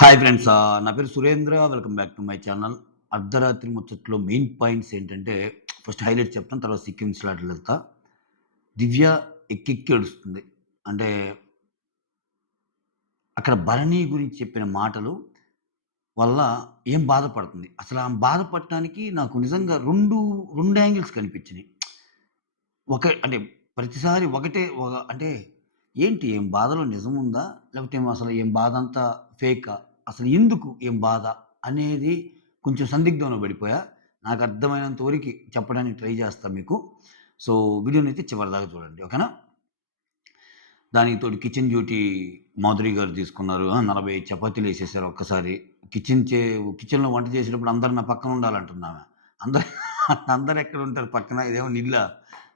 Hi friends. నా పేరు Surendra. Welcome back to my channel. అర్ధరాత్రి ముచ్చట్లో మెయిన్ పాయింట్స్ ఏంటంటే, ఫస్ట్ హైలైట్స్ చెప్తాను. తర్వాత సీక్వెన్స్‌లోకెళ్తా. దివ్య ఎక్కెక్కి ఏడుస్తుంది. అంటే అక్కడ భరణి గురించి చెప్పిన మాటలు వల్ల ఏం బాధపడుతుంది. అసలు ఆమె బాధపడటానికి నాకు నిజంగా 2 యాంగిల్స్ కనిపించినియి. అంటే ప్రతిసారి ఒకటే అంటే ఏంటి ఏం బాధలో నిజముందా? లేకపోతే ఏమో అసలు ఏం బాధంతా ఫేకా? అసలు ఎందుకు ఏం బాధ? అనేది కొంచెం సందిగ్ధంలో పడిపోయా. నాకు అర్థమైనంత వరకి చెప్పడానికి ట్రై చేస్తా మీకు. సో, వీడియోనైతే చివరిదాకా చూడండి. ఓకేనా? దానికి తోడు కిచెన్ డ్యూటీ మాధురి గారు తీసుకున్నారు. 45 చపాతీలేసేసారు ఒక్కసారి. కిచెన్‌లో వంట చేసేటప్పుడు అందరూ నా పక్కన ఉండాలంటుందామె. అందరు అందరెక్కడుంటారు పక్కన? ఇదేమో ఇల్లా?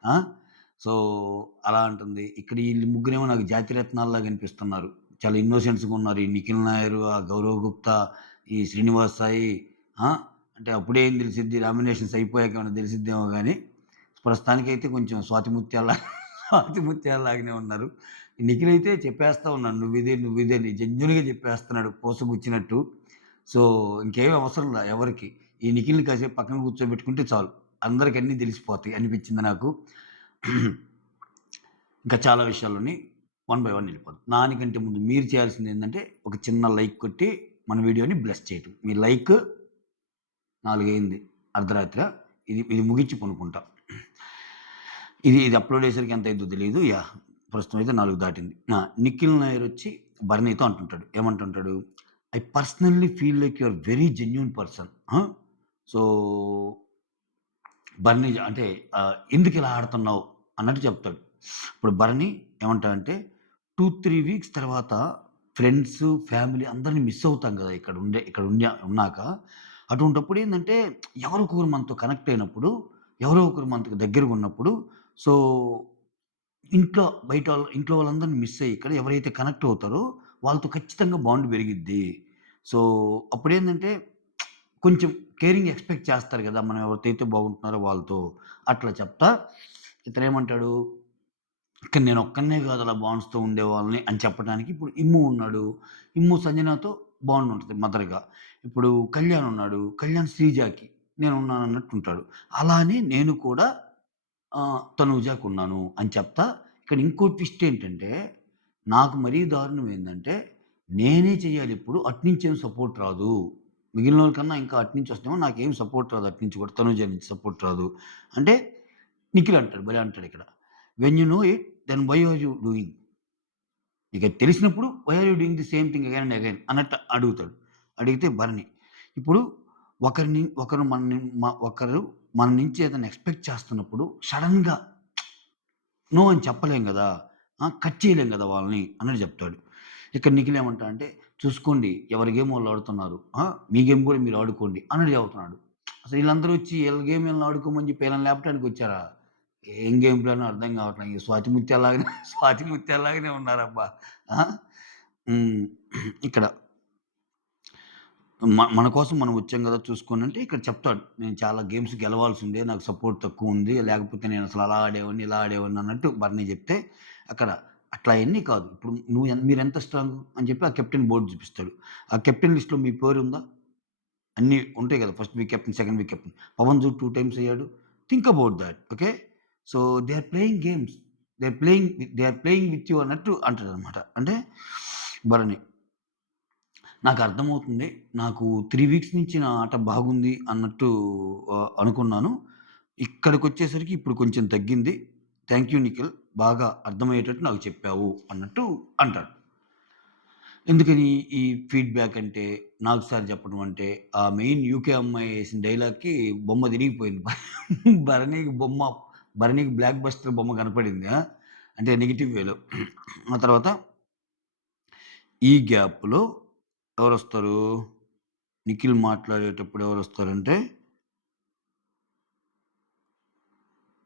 ఆ! సో, అలా అంటుంది. ఇక్కడ ఈళ్ళు ముగ్గురేమో నాకు జాతిరత్నాల్లా కనిపిస్తున్నారు. చాలా ఇన్నోసెంట్స్‌గా ఉన్నారు. ఈ నిఖిల్ నాయర్, ఆ గౌరవ్ గుప్తా, ఈ శ్రీనివాస్ సాయి. ఆ! అంటే అప్పుడే ఏం తెలిసిద్ది, నామినేషన్స్ అయిపోయాక ఏమన్నా తెలిసిద్దేమో గానీ, ప్రస్తుతానికైతే కొంచెం స్వాతి ముత్యాల్లాగానే ఉన్నారు. నిఖిల్ అయితే చెప్పేస్తా ఉన్నాడు. నువ్విదే అని జెన్యూన్‌గా చెప్పేస్తున్నాడు పూసగుచ్చినట్టు. సో, ఇంకేమి అవసరంలా ఎవరికీ. ఈ నిఖిల్‌ని కాసేపు పక్కన కూర్చోబెట్టుకుంటే చాలు. అందరికి అన్నీ తెలిసిపోతాయి అనిపించింది నాకు. ఇంకా చాలా విషయాల్లోని వన్ బై వన్ వెళ్ళిపోదాం. దానికంటే ముందు మీరు చేయాల్సిందేంటంటే, ఒక చిన్న లైక్ కొట్టి మన వీడియోని బ్లెస్ చేయటం. మీ లైక్ 4 అయింది అర్ధరాత్ర. ఇది ముగించి పనుకుంటా. ఇది అప్‌లోడ్ అయ్యేసరికి ఎంతయిద్దో తెలీదు. ప్రస్తుతం అయితే 4 దాటింది. నిఖిల్ నాయర్ వచ్చి భరణితో అంటుంటాడు. ఏమంటుంటాడు? I personally feel like you are very genuine person. So, Bharani అంటే ఎందుకిలా ఆడుతున్నావు అన్నట్టు చెప్తాడు. ఇప్పుడు భరణి ఏమంటాడంటే 2, 3 వీక్స్ తర్వాత ఫ్రెండ్స్, ఫ్యామిలీ అందరిని మిస్ అవుతాం గదా! ఉన్నాక. అటువంటప్పుడు ఏందంటే ఎవరొకరు మనతో కనెక్ట్ అయినప్పుడు, ఎవరో ఒకరు మనకు దగ్గరగున్నప్పుడు సో, ఇంట్లో వాళ్ళందరిని మిస్ అయ్యి ఇక్కడ ఎవరైతే కనెక్ట్ అవుతారో వాళ్ళతో ఖచ్చితంగా బాండ్ పెరిగిద్ది. సో, అప్పుడేందంటే కొంచెం కేరింగ్ ఎక్స్‌పెక్ట్ చేస్తారు గదా! మనం ఎవరితో అయితే బాగుంటున్నారో వాళ్ళతో. అట్లా చెప్తా ఇతనేమంటాడు, ఇక్కడ నేనొక్కడినే గాదు అలా బాండ్స్‌తో ఉండేవాళ్ళని అని చెప్పడానికి ఇప్పుడు ఇమ్ము ఉన్నాడు. ఇమ్ము సంజనతో బాండ్ ఉంటది మదర్‌గా. ఇప్పుడు కళ్యాణ్ ఉన్నాడు. కళ్యాణ్ శ్రీజాకి నేనున్నానన్నట్టుంటాడు. అలానే నేను కూడా తనూజాకున్నాను అని చెప్తా. ఇక్కడ ఇంకో ట్విస్ట్ ఏంటంటే, నాకు మరీ దారుణం ఏందంటే, నేనే చేయాలిప్పుడు అటునుంచేం సపోర్ట్ రాదు. మిగిలినోళ్ళ కన్నా ఇంకా అటునుంచి వస్తేమో నాకేం సపోర్ట్ రాదు అటునుంచి కూడా. తనూజ నుంచి సపోర్ట్ రాదు. అంటే నిఖిల్ అంటాడు. భలే అంటాడిక్కడ. When you know it then why are you doing? నీకది తెలిసినప్పుడు why are you doing the same thing again and again అన్నట్టు అడుగుతాడు. అడిగితే భరణి. ఇప్పుడు ఒకరిని ఒకరు మనని ఒకరు మన నుంచి ఏదైనా ఎక్స్‌పెక్ట్ చేస్తున్నప్పుడు సడెన్‌గా నో అని చెప్పలేం గదా! కట్ చేయలేం గదా! వాళ్ళని అన్నట్టు జెప్తాడు. ఇక్కడ నిఖిల్ ఏమంటాడంటే, చూసుకోండి ఎవరి గేమ్ వాళ్ళు ఆడుతున్నారు. మీ గేమ్ గూడా మీరు ఆడుకోండి అన్నట్టు చెబుతున్నాడు. అసలు ఈళ్ళందరూ వచ్చి ఈళ్ళ గేమ్ ఈళ్ళని ఆడుకోమని జెప్పి ఈళ్ళని లేపటానికొచ్చారా? ఏం గేమ్ ప్లానో అర్థం గావట్లే. ఈ స్వాతి ముత్యాల్లాగానే స్వాతి ముత్యాల్లాగానే ఉన్నారబ్బా! ఆ! హ్మ్. ఇక్కడ మన కోసం మనం వచ్చాం గదా! చూసుకోనంటే ఇక్కడ చెప్తాడు. నేను చాలా గేమ్స్ గెలవాల్సుండే. నాకు సపోర్ట్ తక్కువుంది. లేకపోతే నేనసలు అలా ఆడేవాడిని, ఇలా ఆడేవాడిని అన్నట్టు బర్నీ జెప్తే, అక్కడ అట్లా అయన్నీ కాదు. ఇప్పుడు మీరెంత స్ట్రాంగు అని చెప్పి ఆ కెప్టెన్ బోర్డ్ చూపిస్తాడు. ఆ కెప్టెన్ లిస్ట్‌లో మీ పేరుందా? అన్నీ ఉంటాయి గదా! First week captain, second week captain. Pavan జూడ్ 2 టైమ్స్ అయ్యాడు. Think about that. Okay. So, they are playing games. They are playing with you అన్నట్టు అంటాడనమాట. అంటే భరణి. నాకర్థమవుతుంది. నాకు 3 వీక్స్ నుంచి నా ఆట బాగుంది అన్నట్టు అనుకున్నాను. ఇక్కడికొచ్చేసరికి ఇప్పుడు కొంచెం తగ్గింది. Thank you Nikhil. బాగా అర్థమయ్యేటట్టు నాకు చెప్పావు అన్నట్టు అంటాడు. ఎందుకని ఈ ఫీడ్‌బ్యాక్ అంటే, నాకు సార్ చెప్పడం అంటే, ఆ మెయిన్ యూకే అమ్మాయి ఏసిన డైలాగ్‌కి బొమ్మ తిరిగిపోయింది. భరణికి బొమ్మ భరణికి బ్లాక్ బస్టర్ బొమ్మ కనపడింది. అంటే నెగెటివ్ వేలో. ఆ తర్వాత ఈ గ్యాప్‌లో ఎవరొస్తారు? నిఖిల్ మాట్లాడేటప్పుడు ఎవరొస్తారంటే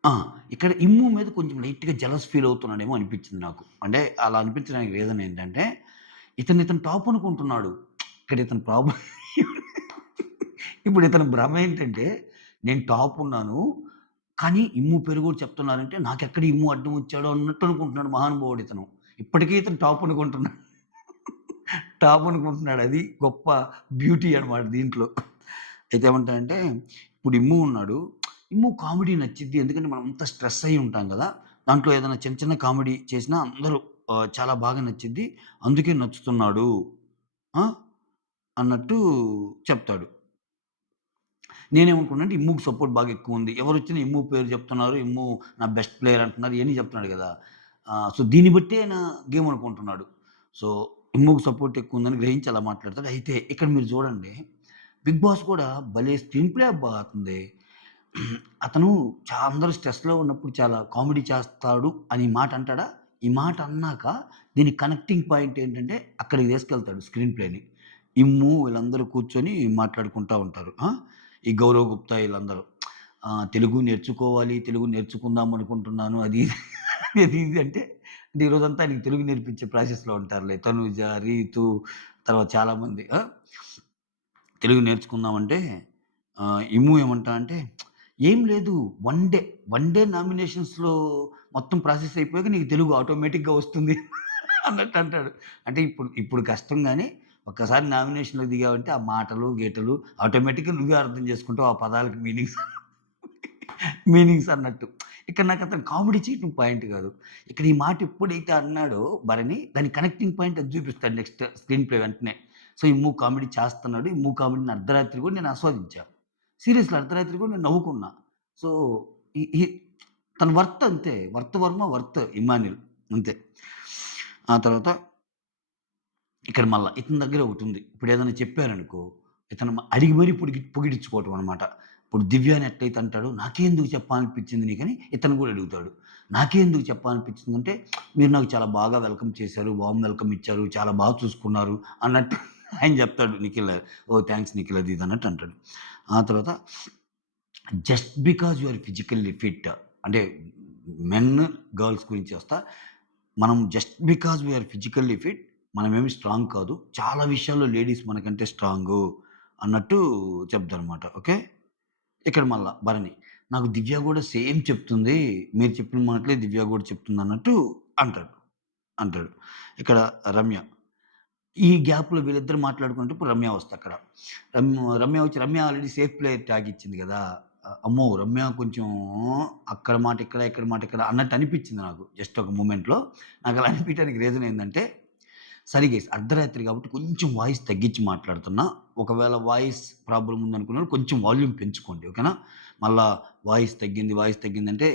ఆ! ఇక్కడ ఇమ్ము మీద కొంచెం లైట్‌గా జెలస్ ఫీల్ అవుతున్నాడేమో అనిపించింది నాకు. అంటే అలా అనిపించడానికి రీజన్ ఏంటంటే, ఇతను టాప్ అనుకుంటున్నాడు. ఇక్కడ ఇతని ప్రాబ్లమ్ ఇప్పుడు ఇతని భ్రమ ఏంటంటే, నేను టాప్ ఉన్నాను. కానీ ఇమ్ము పేరు కూడా చెప్తున్నారంటే, నాకెక్కడ ఇమ్ము అడ్డం వచ్చాడో అన్నట్టు అనుకుంటున్నాడు మహానుభావుడు ఇతను. ఇప్పటికే ఇతను టాప్ అనుకుంటున్నాడు. టాప్ అనుకుంటున్నాడు. అది గొప్ప బ్యూటీ అనమాట దీంట్లో. అయితే ఏమంటాడంటే, ఇప్పుడు ఇమ్ము ఉన్నాడు. ఇమ్ము కామెడీ నచ్చిద్ది. ఎందుకంటే మనమంతా స్ట్రెస్ అయ్యి ఉంటాం గదా! దాంట్లో ఏదైనా చిన్న చిన్న కామెడీ చేసినా అందరూ చాలా బాగా నచ్చిద్ది. అందుకే నచ్చుతున్నాడు. ఆ! అన్నట్టు చెప్తాడు. నేనేమనుకున్నానంటే ఇమ్ముకి సపోర్ట్ బాగా ఎక్కువుంది. ఎవరొచ్చినా ఇమ్ము పేరు చెప్తున్నారు. ఇమ్ము నా బెస్ట్ ప్లేయర్ అంటున్నారు. ఇయన్నీ చెప్తున్నాడు గదా! సో, దీన్ని బట్టి ఆయన గేమ్ అనుకుంటున్నాడు. సో, ఇమ్ముకి సపోర్ట్ ఎక్కువుందని గ్రహించి అలా మాట్లాడతాడు. అయితే ఇక్కడ మీరు చూడండి 'బిగ్ బాస్' కూడా భలే స్క్రీన్ ప్లే అబ్బా అతనిది. అతను అందరూ స్ట్రెస్‌లో ఉన్నప్పుడు చాలా కామెడీ చేస్తాడు అని ఈ మాట అంటాడా? ఈ మాట అన్నాక దీని కనెక్టింగ్ పాయింట్ ఏంటంటే అక్కడికి తీసుకెళ్తాడు స్క్రీన్ ప్లేని. ఇమ్ము వీళ్ళందరూ కూర్చొని మాట్లాడుకుంటా ఉంటారు. ఈ గౌరవ్ గుప్తా ఈళ్ళందరూ. తెలుగు నేర్చుకోవాలి, తెలుగు నేర్చుకుందాం అనుకుంటున్నాను అది ఇది ఇది అంటే, అంటే ఈరోజంతా ఆయనకి తెలుగు నేర్పించే ప్రాసెస్‌లో ఉంటారులే. తనూజ, రీతు తర్వాత చాలామంది. తెలుగు నేర్చుకుందామంటే ఇమ్ము ఏమంటా అంటే, "ఏం లేదు వన్ డే నామినేషన్స్‌లో మొత్తం ప్రాసెస్ అయిపోయాక నీకు తెలుగు ఆటోమేటిక్‌గా వస్తుంది" అన్నట్టు అంటాడు. అంటే ఇప్పుడు కష్టం గానీ, ఒక్కసారి నామినేషన్‌లోకి దిగావంటే ఆ మాటలు, గీటలు ఆటోమేటిక్‌గా నువ్వే అర్థం చేసుకుంటావు ఆ పదాలకి మీనింగ్స్ అన్నట్టు. ఇక్కడ నాకతను కామెడీ చేయటం పాయింట్ గాదు. ఇక్కడ ఈ మాట ఎప్పుడైతే అన్నాడో భరణి, దాని కనెక్టింగ్ పాయింట్ అది చూపిస్తాడు నెక్స్ట్ స్క్రీన్ ప్లే వెంటనే. సో, ఈ కామెడీ చేస్తున్నాడు. ఈ కామెడీని అర్ధరాత్రి గూడా నేను ఆస్వాదించా. సీరియస్‌లీ అర్ధరాత్రి గూడా నేను నవ్వుకున్నా. సో, ఈ ఈ తన వర్త్ అంతే. వర్త్ ఇమ్మాన్యుల్ అంతే. ఆ తర్వాత ఇక్కడ మళ్ళా ఇతని దగ్గర ఒకటుంది. ఇప్పుడేదైనా చెప్పారనుకో, ఇతను అడిగి మరీ పొగిడించుకోవటం అనమాట. ఇప్పుడు 'దివ్యాని' ఎట్లయితే అంటాడో, "నాకే ఎందుకు చెప్పాలనిపించింది నీకని" ఇతను గూడా అడుగుతాడు. "నాకే ఎందుకు చెప్పాలనిపించిందంటే, మీరు నాకు చాలా బాగా వెల్కమ్ చేశారు. వార్మ్ వెల్కమ్ ఇచ్చారు. చాలా బాగా చూసుకున్నారు" అన్నట్టు ఆయన చెప్తాడు నిఖిల్. "ఓహ్! థాంక్స్ నిఖిల్" అది ఇది అన్నట్టు అంటాడు. ఆ తర్వాత just because you are physically fit అంటే మెన్, గర్ల్స్ గురించి వస్తా. మనం just because we are physically fit మనమేమి స్ట్రాంగ్ కాదు. చాలా విషయాల్లో లేడీస్ మనకంటే స్ట్రాంగు అన్నట్టు చెప్తారనమాట. ఓకే. ఇక్కడ మళ్ళా భరణి. నాకు దివ్య గూడా సేమ్ చెప్తుంది. మీరు చెప్పిన మాటలే దివ్య గూడా చెప్తుందన్నట్టు అంటాడు. అంటాడు. ఇక్కడ రమ్య. ఈ గ్యాప్‌లో వీళ్ళిద్దరు మాట్లాడుకుంటే ఇప్పుడు రమ్య వస్తక్కడ. రమ్య వచ్చి Ramya already safe player tag ఇచ్చింది గదా! అమ్మో! రమ్య కొంచెం అక్కడ మాట ఇక్కడ, ఇక్కడ మాట ఇక్కడ అన్నట్టు అనిపిచ్చింది నాకు. జస్ట్ ఒక మూమెంట్‌లో. నాకలా అనిపియటానికి రీజన్ ఏందంటే, సరే గైస్ అర్ధరాత్రి కాబట్టి కొంచెం వాయిస్ తగ్గించి మాట్లాడుతున్నా. ఒకవేళ వాయిస్ ప్రాబ్లమ్ ఉందనుకున్నోళ్ళు కొంచెం వాల్యూమ్ పెంచుకోండి. ఓకేనా? మళ్ళా వాయిస్ తగ్గిందంటే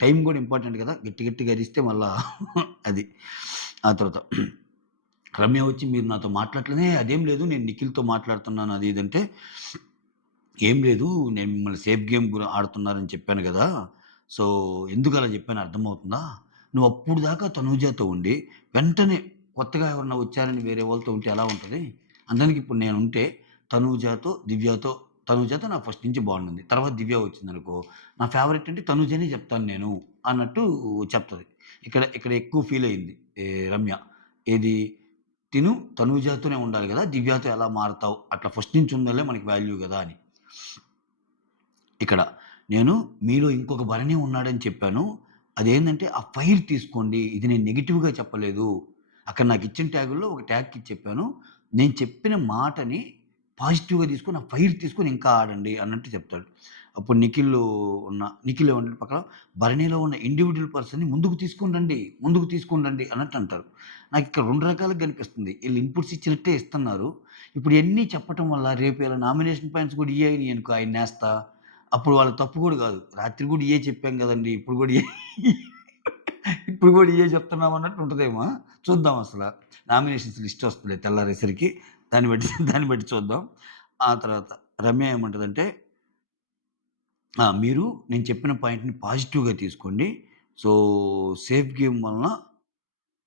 టైం గూడా ఇంపార్టెంట్ గదా! గట్టి గట్టిగా అరిస్తే మళ్ళా అది. ఆ తర్వాత రమ్య వచ్చి మీరు నాతో మాట్లాడట్లేదే అదేం లేదు నేను నిఖిల్‌తో మాట్లాడుతున్నాను అది ఇది అంటే, ఏం లేదు నేను మిమ్మల్ని సేఫ్ గేమ్ ఆడుతున్నారని చెప్పాను గదా! సో, ఎందుకలా చెప్పానో అర్థమవుతుందా? నువ్వు అప్పుడు దాకా తనూజతో ఉండి, వెంటనే కొత్తగా ఎవరైనా వచ్చారని వేరే వాళ్ళతో ఉంటే ఎలా ఉంటది? అందానికి ఇప్పుడు నేనుంటే తనూజతో నాకు ఫస్ట్ నుంచి బాండుంది. తర్వాత దివ్య వచ్చిందనుకో, నా ఫేవరెట్ అంటే తనూజనే చెప్తాను నేను అన్నట్టు చెప్తది. ఇక్కడ ఇక్కడ ఎక్కువ ఫీల్ అయింది రమ్య. ఏది తనూజతోనే ఉండాలి గదా! దివ్యతో ఎలా మారతావు? అట్లా ఫస్ట్ నుంచి ఉన్నోళ్ళే మనకి వాల్యూ గదా! అని. ఇక్కడ నేను మీలో ఇంకొక భరణి ఉన్నాడని చెప్పాను. అదేందంటే ఆ ఫైర్ తీసుకోండి. ఇది నేను నెగెటివ్‌గా చెప్పలేదు. అక్కడ నాకిచ్చిన ట్యాగుల్లో ఒక ట్యాగ్‌కి చెప్పాను. నేను చెప్పిన మాటని పాజిటివ్‌గా తీసుకొని, ఆ ఫైర్ తీసుకొని ఇంకా ఆడండి అన్నట్టు చెప్తాడు. అప్పుడు నిఖిల్ ఏమంటాడు పక్కన భరణిలో ఉన్న ఇండివిడ్యువల్ పర్సన్‌ని ముందుకు తీసుకొని రండి అన్నట్టు అంటారు. నాకిక్కడ 2 రకాలుగా కనిపిస్తుంది. ఈళ్ళు ఇన్‌పుట్స్ ఇచ్చినట్టే ఇస్తున్నారు. ఇప్పుడు ఇయన్నీ చెప్పటం వల్ల రేపు ఈళ్ళ నామినేషన్ పాయింట్స్ కూడా ఇయ్యే అయినాయనుకో ఆయన్నేస్తా. అప్పుడు వాళ్ళ తప్పు గూడా గాదు. రాత్రి గూడా ఇయ్యే చెప్పాం గదండీ! ఇప్పుడు గూడా ఇయ్యే చెప్తున్నాం అన్నట్టు ఉంటదేమో! చూద్దాం అసల. నామినేషన్స్ లిస్ట్ వస్తదిలే తెల్లారేసరికి. దాన్ని బట్టి చూద్దాం. ఆ తర్వాత రమ్య ఏమంటదంటే, మీరు నేను చెప్పిన పాయింట్‌ని పాజిటివ్‌గా తీసుకోండి. సో, సేఫ్ గేమ్ వలన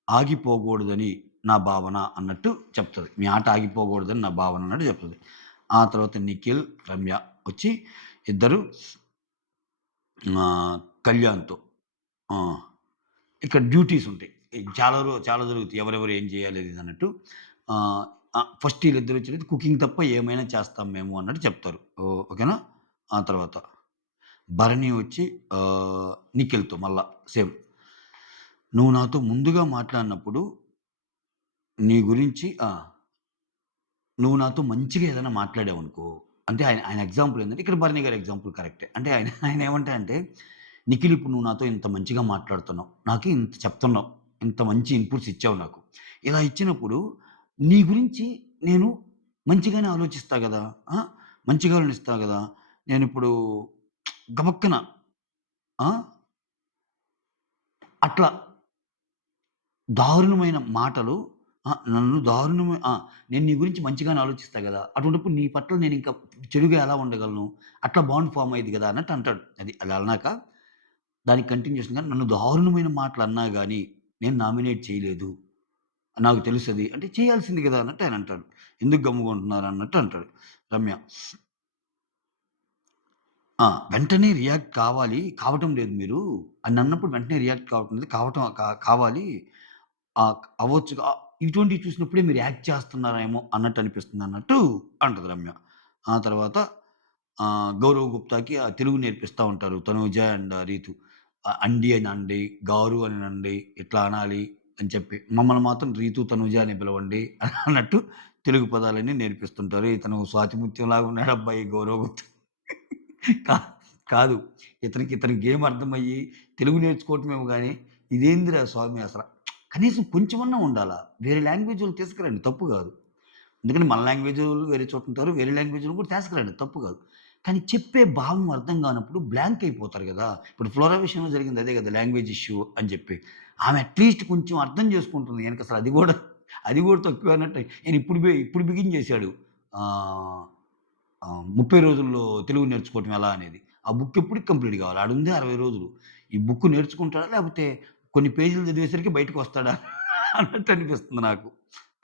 ఆగిపోగూడదని నా భావన అన్నట్టు చెప్తది. మీ ఆట ఆగిపోగూడదని నా భావన అన్నట్టు చెప్తది. ఆ తర్వాత నిఖిల్, రమ్య వచ్చి ఇద్దరు కళ్యాణ్‌తో ఆ! ఇక్కడ డ్యూటీస్ ఉంటాయి. చాలా జరుగుతాయి. ఎవరెవరు ఏం చేయాలి అది ఇది అన్నట్టు. ఆహ్, ఫస్ట్ ఈళ్ళిద్దరు వచ్చేటప్పటికి కుకింగ్ తప్ప ఏమైనా చేస్తాం మేము అన్నట్టు చెప్తారు. ఓకేనా? ఆ తర్వాత భరణి వచ్చి నిఖిల్‌తో మళ్ళా సేమ్. నువ్వు నాతో ముందుగా మాట్లాడినప్పుడు నీ గురించి నువ్వు నాతో మంచిగా ఏదైనా మాట్లాడావనుకో, అంటే ఆయన ఆయన ఎగ్జాంపుల్ ఏందంటే ఇక్కడ భరణి గారి ఎగ్జాంపుల్ కరెక్టే. అంటే ఆయన ఆయన ఏమంటారంటే, "నిఖిల్ ఇప్పుడు నువ్వు నాతో ఇంత మంచిగా మాట్లాడుతున్నావు. నాకు ఇంత చెప్తున్నావు. ఇంత మంచి ఇన్పుట్స్ ఇచ్చావు నాకు. ఇలా ఇచ్చినప్పుడు నీ గురించి నేను మంచిగానే ఆలోచిస్తా గదా! ఆ! మంచిగా ఆలోచిస్తా గదా! నేనిప్పుడు గబక్కన ఆ! అట్లా దారుణమైన మాటలు నన్ను నేను నీ గురించి మంచిగానే ఆలోచిస్తా గదా! అటువంటప్పుడు నీ పట్ల నేనింకా చెడుగా ఎలా ఉండగలను? అట్లా బాండ్ ఫార్మ్ అయ్యిద్ది గదా! అన్నట్టు అంటాడు. అది అలా అన్నాక దానికి కంటిన్యూషన్‌గా నన్ను దారుణమైన మాటలన్నా గాని నేను నామినేట్ చేయలేదు. నాకు తెలుసది. అంటే చేయాల్సింది గదా! అన్నట్టు ఆయనంటాడు. ఎందుకు గమ్ముగుంటున్నారు అన్నట్టు అంటాడు రమ్య. వెంటనే రియాక్ట్ కావాలి. కావటం లేదు మీరు అనన్నప్పుడు వెంటనే రియాక్ట్ కావటం లేదు. కావాలి. అవ్వచ్చు. ఇటువంటివి చూసినప్పుడే మీరు యాక్ట్ చేస్తున్నారేమో అన్నట్టు అనిపిస్తుందన్నట్టు అంటది రమ్య. ఆ తర్వాత గౌరవ్ గుప్తాకి తెలుగు నేర్పిస్తా ఉంటారు. తనూజ అండ్ రీతు. అండి అనండి, గారు అనండి, ఇట్లా అనాలి అని చెప్పి. మమ్మల్ని మాత్రం రీతు, తనూజ అని పిలవండి అన్నట్టు తెలుగు పదాలన్నీ నేర్పిస్తుంటారు. ఇతను స్వాతిముత్యంలాగా ఉన్నాడబ్బాయి గౌరవ్ గుప్తా. కా కాదు. ఇతనికి గేమ్ అర్థమయ్యి తెలుగు నేర్చుకోవటమేమో గాని, ఇదేందిరా స్వామి అసల కనీసం కొంచెమన్నా ఉండాలా? వేరే లాంగ్వేజోళ్ళు తీసుకురండి తప్పు గాదు. ఎందుకంటే మన లాంగ్వేజోళ్ళు వేరే చోటుంటారు. వేరే లాంగ్వేజోళ్ళు కూడా తీసుకురండి తప్పు గాదు. కానీ చెప్పే భావం అర్థం గానప్పుడు బ్లాంక్ అయిపోతారు గదా! ఇప్పుడు ఫ్లోరా విషయంలో జరిగింది అదే గదా! లాంగ్వేజ్ ఇష్యూ అని చెప్పి. ఆమె అట్‌లీస్ట్ కొంచెం అర్థం చేసుకుంటుంది. ఈయనకసలు అది గూడా తక్కువే అన్నట్టు ఈయన ఇప్పుడు బిగిన్ చేశాడు. ఆహ్ 30 రోజుల్లో తెలుగు నేర్చుకోవటం ఎలా అనేది. ఆ బుక్ ఎప్పటికి కంప్లీట్ కావాలి. ఆడుందే 60 రోజులు. ఈ బుక్ నేర్చుకుంటాడా? లేపోతే కొన్ని పేజీలు చదివేసరికి బయటకొస్తాడా? అన్నట్టు అనిపిస్తుంది నాకు.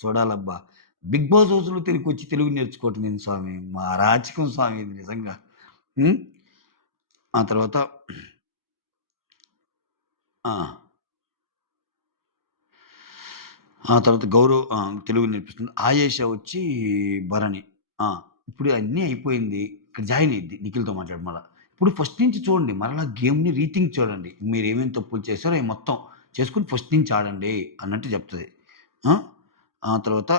చూడాలబ్బా! 'బిగ్ బాస్' హౌస్‌లో తిరిగొచ్చి తెలుగు నేర్చుకోవటం ఏంది స్వామి? మా అరాచకం స్వామి ఇది నిజంగా. హ్మ్. ఆ తర్వాత ఆ! ఆ తర్వాత తెలుగు నేర్పిస్తుంది. ఆయేషా వచ్చి భరణి. ఆ! ఇప్పుడు అన్నీ అయిపోయింది. ఇక్కడ జాయిన్ అయ్యిద్ది నిఖిల్‌తో మాట్లాడి మళ్ళా. ఇప్పుడు ఫస్ట్ నుంచి చూడండి. మరలా గేమ్‌ని రీథింక్ చూడండి. మీరేమేం తప్పులు చేశారో అయి మొత్తం చేసుకొని ఫస్ట్ నుంచి ఆడండి అన్నట్టు చెప్తది. ఆ! ఆ తర్వాత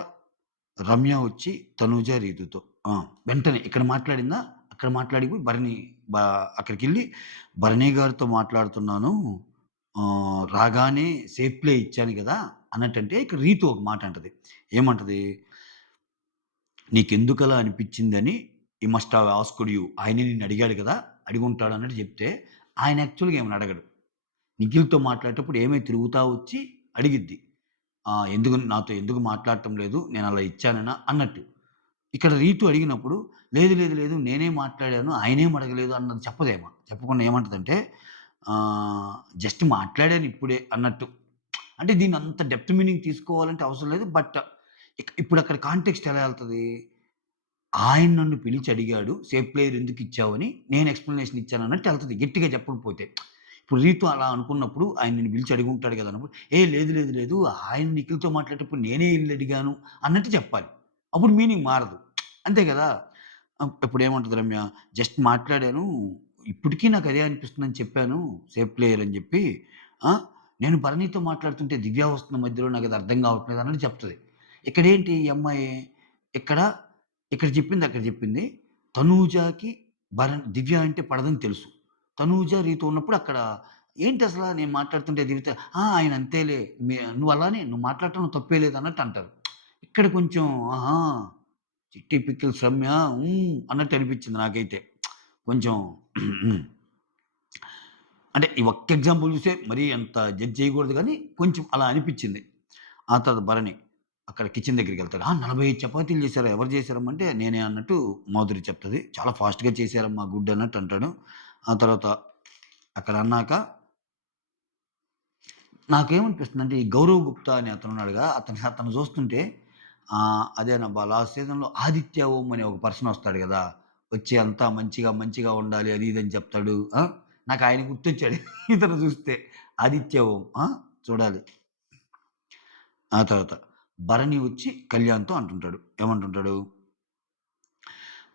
రమ్య వచ్చి తనూజ, రీతుతో. ఆ! వెంటనే ఇక్కడ మాట్లాడిందా, అక్కడ మాట్లాడిపోయి బా అక్కడికెళ్ళి భరణి గారితో మాట్లాడుతున్నాను. రాగానే సేఫ్ ప్లే ఇచ్చాను గదా! అన్నట్టంటే ఇక్కడ రీతు ఒక మాట అంటది. ఏమంటది? "నీకెందుకలా అనిపిచ్చిందని you must have asked you. ఆయనే నిన్నడిగాడు గదా! అడిగుంటాడు" అన్నట్టు చెప్తే, ఆయన యాక్చువల్‌గా ఏమని అడగడు. నిఖిల్‌తో మాట్లాడేటప్పుడు ఏమే తిరుగుతా వచ్చి అడిగిద్ది. నాతో ఎందుకు మాట్లాడటం లేదు? నేనలా ఇచ్చాననా అన్నట్టు. ఇక్కడ రీతు అడిగినప్పుడు, లేదు, లేదు, లేదు నేనే మాట్లాడాను. ఆయనేం అడగలేదు అన్నది చెప్పదేమ. చెప్పకుండా ఏమంటదంటే, ఆహ్, జస్ట్ మాట్లాడాను ఇప్పుడే అన్నట్టు. అంటే దీన్నంత డెప్త్ మీనింగ్ తీసుకోవాలంటే అవసరం లేదు. బట్ ఇప్పుడక్కడ కాంటెక్స్ట్ ఎలా ఎళ్తది? ఆయన నన్ను పిలిచి అడిగాడు. సేఫ్ ప్లేయర్ ఎందుకిచ్చావని నేను ఎక్స్‌ప్లనేషన్ ఇచ్చానన్నట్టు ఎళ్తది గట్టిగా చెప్పకపోతే. ఇప్పుడు రీతు అలా అనుకున్నప్పుడు ఆయన నిన్ను పిలిచి అడిగుంటాడు గదా! అన్నప్పుడు, లేదు, లేదు, లేదు ఆయన నిఖిల్‌తో మాట్లాడేటప్పుడు నేనే ఎళ్లి అడిగాను అన్నట్టు చెప్పాలి. అప్పుడు మీనింగ్ మారదు. అంతే గదా! ఇప్పుడేమంటది రమ్య, జస్ట్ మాట్లాడాను. ఇప్పటికి నాకదే అనిపిస్తుందని చెప్పాను. సేఫ్ ప్లేయర్ అని జెప్పి. ఆ! నేను భరణితో మాట్లాడుతుంటే దివ్య వస్తుంది మధ్యలో నాకది అర్థం గావట్లేదు అన్నట్టు చెప్తది. ఇక్కడేంటి ఈ అమ్మాయి ఇక్కడ, ఇక్కడ చెప్పింది అక్కడ జెప్పింది. తనూజకి దివ్య అంటే పడదని తెలుసు. తనూజ, రీతు ఉన్నప్పుడు అక్కడ ఏంటసల నేను మాట్లాడుతుంటే దివ్యతో ఆయన అంతేలే. నువ్వు మాట్లాడటంలో తప్పే లేదన్నట్టు అంటారు. ఇక్కడ కొంచెం ఆహా! చిట్టి పికిల్స్ రమ్య అన్నట్టు అనిపించింది నాకైతే. కొంచెం అంటే ఈ ఒక్క ఎగ్జాంపుల్ చూసే మరీ అంత జడ్జ్ చేయకూడదు గానీ, కొంచెం అలా అనిపించింది. ఆ తర్వాత భరణి అక్కడ కిచెన్ దగ్గరికెళ్తాడు. 45 చపాతీలు చేశారా? ఎవరు చేశారమ్మా? అంటే నేనే అన్నట్టు మాధురి చెప్తది. చాలా ఫాస్ట్‌గా చేశారమ్మా గుడ్ అన్నట్టు అంటాడు. ఆ తర్వాత అక్కడ అన్నాక నాకేమనిపిస్తుందంటే, ఈ గౌరవ్ గుప్తా అనే అతనున్నాడుగా, అతను చూస్తుంటే అదేనబ్బా లాస్ట్ సీజన్‌లో 'ఆదిత్య ఓం' అనే ఒక పర్సన్ వస్తాడు గదా! వచ్చి అంతా మంచిగా ఉండాలి అది ఇది అని చెప్తాడు. నాకాయన గుర్తొచ్చాడు ఇతను చూస్తే 'ఆదిత్య ఓం' చూడాలి. ఆ తర్వాత భరణి వచ్చి కళ్యాణ్‌తో అంటుంటాడు. ఏమంటుంటాడు?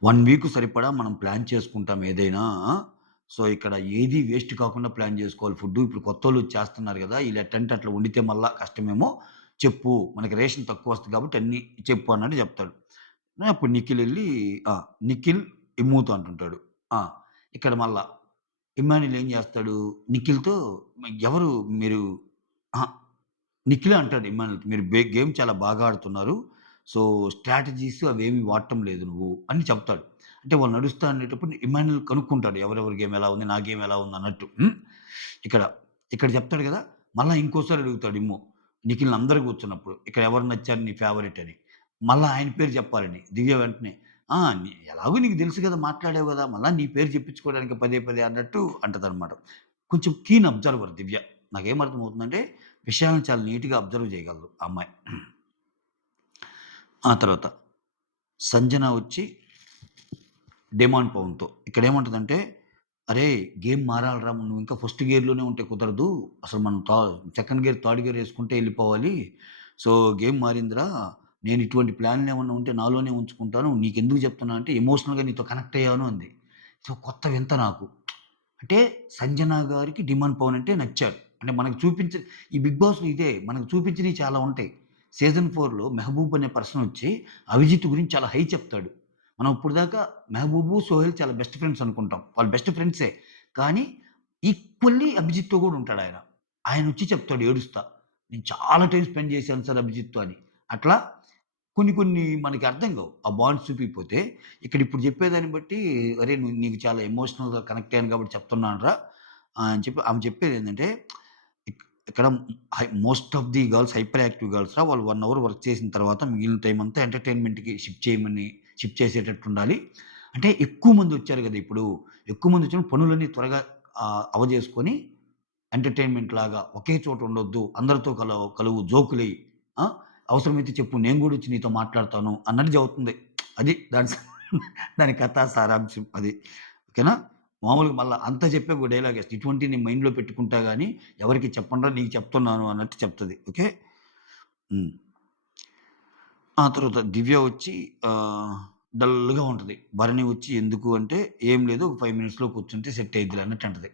1 వీక్ సరిపడా మనం ప్లాన్ చేసుకుంటాం ఏదైనా. సో, ఇక్కడ ఏది వేస్ట్ కాకుండా ప్లాన్ జేసుకోవాలి ఫుడ్డు. ఇప్పుడు కొత్తోళ్ళొచ్చి చేస్తున్నారు గదా! ఈళ్ళు ఎట్టంటే అట్లా వండితే మళ్ళా కష్టమేమో చెప్పు. మనకి రేషన్ తక్కువొస్తది కాబట్టి అన్నీ చెప్పు అన్నట్టు జెప్తాడు. అప్పుడు నిఖిల్ ఎళ్లి ఆ! నిఖిల్ ఇమ్ముతో అంటుంటాడు. ఆ! ఇక్కడ మళ్ళా ఇమ్మాన్యుల్ ఏం జేస్తాడు, నిఖిల్‌తో ఎవరు మీరు అహా! నిఖిలే అంటాడు ఇమ్మాన్యుల్‌తో. "మీరు గేమ్ చాలా బాగా ఆడుతున్నారు. సో, స్ట్రాటజీస్ అవేమి వాడటం లేదు నువ్వు" అని చెప్తాడు. అంటే వాళ్ళు నడుస్తా ఉండేటప్పుడు ఇమ్మాన్యుల్ కనుక్కుంటాడు. ఎవరెవరి గేమ్ ఎలా ఉంది, నా గేమ్ ఎలా ఉందన్నట్టు. ఇక్కడ, ఇక్కడ చెప్తాడు గదా! మళ్ళా ఇంకోసారి అడుగుతాడు ఇమ్ము. నిఖిల్‌ని అందరూ కూర్చున్నప్పుడు. ఇక్కడ ఎవరు నచ్చారు నీ ఫేవరెట్ అని. మళ్ళా ఆయన పేరు చెప్పాలని. దివ్య వెంటనే "ఆ! ఎలాగో నీకు తెలుసు గదా! మాట్లాడావు గదా! మళ్ళా నీ పేరు చెప్పించుకోవడానికి పదే పదే" అన్నట్టు అంటదనమాట. కొంచెం కీన్ అబ్జర్వర్ దివ్య. నాకేమర్థమవుతుందంటే విషయాలను చాలా నీట్‌గా అబ్జర్వ్ చేయగలదు ఆ అమ్మాయి. ఆ తర్వాత సంజన వచ్చి డెమాన్ పవన్‌తో ఇక్కడేమంటదంటే, "అరేయ్! గేమ్ మారాలిరా! నువ్వు ఇంకా ఫస్ట్ గేర్‌లోనే ఉంటే కుదరదు. అసలు మనం సెకండ్ గేర్, థర్డ్ గేర్ యేసుకుంటే ఎళ్ళిపోవాలి. సో, గేమ్ మారిందిరా. నేను ఇటువంటి ప్లాన్‌లేమన్నా ఉంటే నాలోనే ఉంచుకుంటాను. నీకెందుకు చెప్తున్నా అంటే ఎమోషనల్‌గా నీతో కనెక్ట్ అయ్యాను" అంది. సో, కొత్త వింత నాకు. అంటే సంజన గారికి డిమాండ్ పవన్ అంటే నచ్చాడు. అంటే మనకు ఈ 'బిగ్ బాస్‌లో' ఇదే మనకు చూపించినయి చాలా ఉంటాయి. సీజన్ 4లో మెహబూబ్ అనే పర్సన్ వచ్చి అభిజిత్ గురించి చాలా హై చెప్తాడు. మనం ఇప్పటిదాకా మెహబూబు, సోహెల్ చాలా బెస్ట్ ఫ్రెండ్స్ అనుకుంటాం. వాళ్ళు బెస్ట్ ఫ్రెండ్సే. కానీ ఈక్వల్లీ అభిజిత్‌తో కూడా ఉంటాడాయన. ఆయనొచ్చి చెప్తాడు ఏడుస్తా. "నేను చాలా టైమ్ స్పెండ్ చేశాను సార్ అభిజిత్‌తో" అని. అట్లా కొన్ని కొన్ని మనకి అర్థం కావు. ఆ బాండ్స్ చూపియకపోతే. ఇక్కడ ఇప్పుడు చెప్పేదాన్ని బట్టి "అరేయ్! నీకు చాలా ఎమోషనల్‌గా కనెక్ట్ అయ్యాను కాబట్టి చెప్తున్నానురా" అని చెప్పి ఆమె చెప్పేదేంటంటే ఇక్కడ most of the girls hyper active గర్ల్స్‌రా. వాళ్ళు 1 అవర్ వర్క్ చేసిన తర్వాత మిగిలిన టైమ్ అంతా ఎంటర్‌టైన్‌మెంట్‌కి షిఫ్ట్ చేసేటట్టుండాలి. అంటే ఎక్కువ మందొచ్చారు గదా! ఇప్పుడు. ఎక్కువ మందొచ్చినప్పుడు పనులన్నీ త్వరగా అవజేసుకొని ఎంటర్‌టైన్‌మెంట్ లాగా ఒకే చోట ఉండొద్దు. అందరితో కలువు, జోకులెయి. ఆ! అవసరమైతే చెప్పు నేను గూడా వచ్చి నీతో మాట్లాడతాను అన్నట్టు చెబుతుంది. అది దాని దాని కథా సారాంశం అది. ఓకేనా? మామూలుగా మళ్ళా అంతా చెప్పి ఒక డైలాగ్ ఏస్తది. ఇటువంటివి నేను మైండ్‌లో పెట్టుకుంటా గానీ ఎవరికీ చెప్పనురా నీకు చెప్తున్నాను అన్నట్టు చెప్తది. ఓకే. హ్మ్. ఆ తర్వాత దివ్య వచ్చి డల్‌గా ఉంటది. భరణి వచ్చి ఎందుకు అంటే, "ఏం లేదు ఒక 5 మినిట్స్‌లో కూర్చుంటే సెట్ అయిద్దిలే" అన్నట్టు అంటది.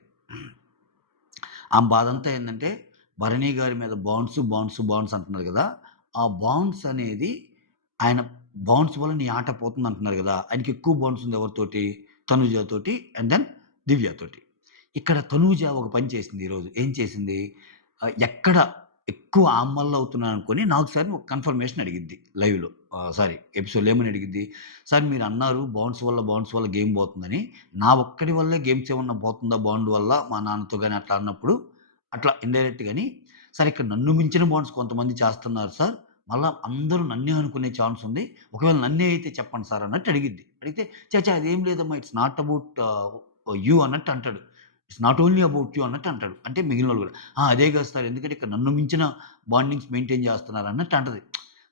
ఆమె బాధంతా ఏందంటే, భరణి గారి మీద బాండ్స్ అంటున్నారు గదా! ఆ బాండ్స్ అనేది ఆయన బాండ్స్ వల్ల నీ ఆట పోతుందంటున్నారు గదా! ఆయనకి ఎక్కువ బాండ్స్ ఉంది ఎవరితోటి? తనుజ తోటి అండ్ దెన్ దివ్య తోటి. ఇక్కడ తనూజ ఒక పని చేసింది ఈరోజు. ఏం చేసింది? ఎక్కడ ఎక్కువ ఆ అమ్మల్లో అవుతున్నాననుకోని నాకు సార్ ఒక కన్ఫర్మేషన్ అడిగిద్ది లైవ్‌లో. సారీ ఎపిసోడ్‌లో ఏమని అడిగిద్ది? సార్ మీరన్నారు బాండ్స్ వల్ల గేమ్ పోతుందని. నా ఒక్కడి వల్లే గేమ్స్ ఏమన్నా పోతుందా బాండ్ వల్ల మా నాన్నతో గాని అట్లా అన్నప్పుడు, అట్లా ఇండైరెక్ట్ గాని, సార్ ఇక్కడ నన్ను మించిన బాండ్స్ కొంతమంది చేస్తున్నారు సార్. మళ్ళా అందరూ నన్నే అనుకునే ఛాన్స్ ఉంది. ఒకవేళ నన్నే అయితే చెప్పండి సార్ అన్నట్టు అడిగిద్ది. అడిగితే ఛ! అదేం లేదమ్మా ఇట్స్ నాట్ అబౌట్ యూ అన్నట్టు అంటాడు. It's not only about you అన్నట్టు అంటాడు. అంటే మిగిలినోళ్ళు గూడా. ఆ! అదే కాదు సార్. ఎందుకంటే ఇక్కడ నన్ను మించిన బాండింగ్స్ మెయింటైన్ చేస్తున్నారు అన్నట్టు అంటది.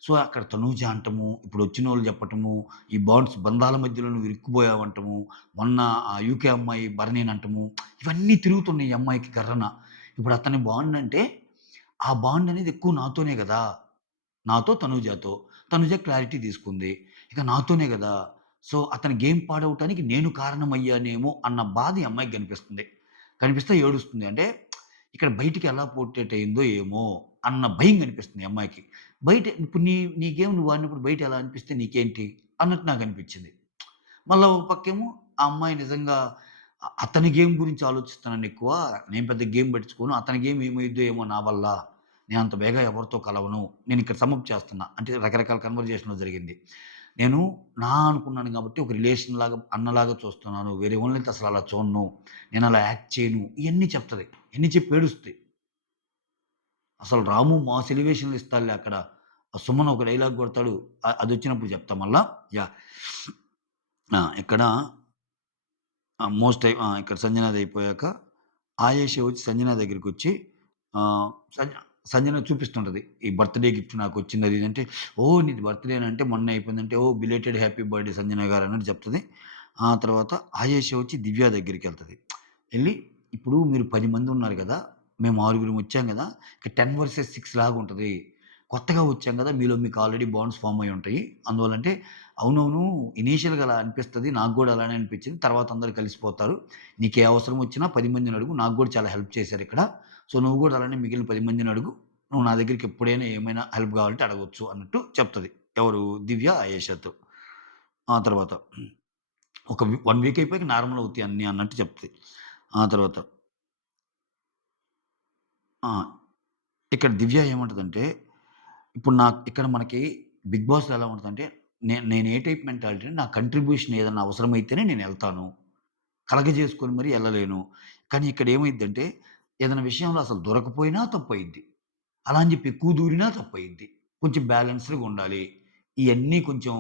సో, అక్కడ తనూజ అంటము, ఇప్పుడొచ్చినోళ్ళు చెప్పటము, ఈ బంధాల మధ్యలో నువ్వు ఇరుక్కుపోయావంటము, మొన్న ఆ యూకే అమ్మాయి భరణినంటము, ఇవన్నీ తిరుగుతున్నాయి ఈ అమ్మాయికి కర్రన. ఇప్పుడు అతని బాండ్ అంటే, ఆ బాండ్ అనేది ఎక్కువ నాతోనే గదా! నాతో, తనూజతో. తనూజ క్లారిటీ తీసుకుంది. ఇక నాతోనే గదా! సో, అతని గేమ్ పాడవటానికి నేను కారణమయ్యానేమో అన్న బాధ ఈ అమ్మాయికి కనిపిస్తుంది. కనిపిస్తే ఏడుస్తుంది. అంటే ఇక్కడ బయటికి ఎలా పోర్ట్రేట్ అయిందో ఏమో అన్న భయం కనిపిస్తుంది ఈ అమ్మాయికి. బయట ఇప్పుడు నీ గేమ్ నువ్వు ఆడినప్పుడు బయట ఎలా అనిపిస్తే నీకేంటి? అన్నట్టు నాకనిపించింది. మళ్ళా ఒక పక్కేమో ఆ అమ్మాయి నిజంగా అతని గేమ్ గురించి ఆలోచిస్తున్నానెక్కువ. నేను పెద్ద గేమ్ పట్టించుకోను. అతని గేమ్ ఏమైద్దో ఏమో నా వల్ల. నేనంత బేగా ఎవరితో కలవను. నేనిక్కడ సమ్ అప్ చేస్తున్నా. అంటే రకరకాల కన్వర్జేషన్‌లో జరిగింది. నేను అనుకున్నాను గాబట్టి ఒక రిలేషన్‌లాగా అన్నలాగా చూస్తున్నాను. వేరే వాళ్ళనైతే అసలలా చూడను. నేనలా యాక్ట్ చేయను. ఇయన్నీ చెప్తది. ఇయన్నీ చెప్పి ఏడుస్తది. అసలు రాము మాస్ ఎలివేషన్‌లు ఇస్తాడులే అక్కడ. ఆ సుమన్ ఒక డైలాగ్ కొడతాడు. అదొచ్చినప్పుడు చెప్తా మళ్ళా. యాహ్! ఇక్కడ ఇక్కడ సంజనాదయిపోయాక ఆయేషా వచ్చి సంజన దగ్గరికొచ్చి ఆహ్, సంజ సంజన చూపిస్తుంటది. ఈ బర్త్‌డే గిఫ్ట్ నాకొచ్చింది అది ఇది అంటే, "ఓహ్! నీది బర్త్‌డేనా అంటే మొన్నే అయిపోయిందంటే, ఓహ్! బిలేటెడ్ హ్యాపీ బర్త్‌డే సంజన గారు" అన్నట్టు చెప్తది. ఆ తర్వాత ఆయేషా వచ్చి దివ్య దగ్గరికెళ్తది. ఎళ్లి, "ఇప్పుడు మీరు 10 మందున్నారు గదా! మేము ఆరుగురం వచ్చాం గదా! ఇక 10 వర్సెస్ 6 లాగుంటది. కొత్తగా వచ్చాం గదా! మీలో మీకు ఆల్రెడీ బాండ్స్ ఫార్మ్ అయ్యి ఉంటాయి. అందువల్లంటే అవునవును. ఇనీషియల్‌గా అలా అనిపిస్తది. నాకు గూడా అలానే అనిపించింది. తర్వాత అందరూ కలిసిపోతారు. నీకే అవసరం వచ్చినా 10 మందిని అడుగు. నాకు గూడా చాలా హెల్ప్ చేశారిక్కడ. సో, నువ్వు గూడా అలానే మిగిలిన 10 మందిని అడుగు. నువ్వు నా దగ్గరికి ఎప్పుడైనా ఏమైనా హెల్ప్ గావాలంటే అడగొచ్చు అన్నట్టు చెప్తది. ఎవరు? దివ్య ఆయేషాతో. ఆ తర్వాత ఒక 1 వీక్ అయిపోయాక నార్మల్ అవుతాయి అన్నీ అన్నట్టు చెప్తది. ఆ తర్వాత ఆ! ఇక్కడ దివ్య ఏమంటదంటే, ఇప్పుడు ఇక్కడ మనకి 'బిగ్ బాస్‌లో' ఎలా ఉంటదంటే, నేను ఏ టైప్ మెంటాలిటీ నా కంట్రిబ్యూషన్ ఏదన్నా అవసరమైతేనే నేనెళ్తాను. కలగజేసుకొని మరి ఎళ్ళలేను. కానీ ఇక్కడ ఏమైద్దంటే, ఏదైనా విషయంలో అసలు దొరకపోయినా తప్పయిద్ది. అలా అని జెప్పి ఎక్కువ దూరినా తప్పయిద్ది. కొంచెం బ్యాలెన్స్‌డ్‌గా ఉండాలి. ఇయన్నీ కొంచెం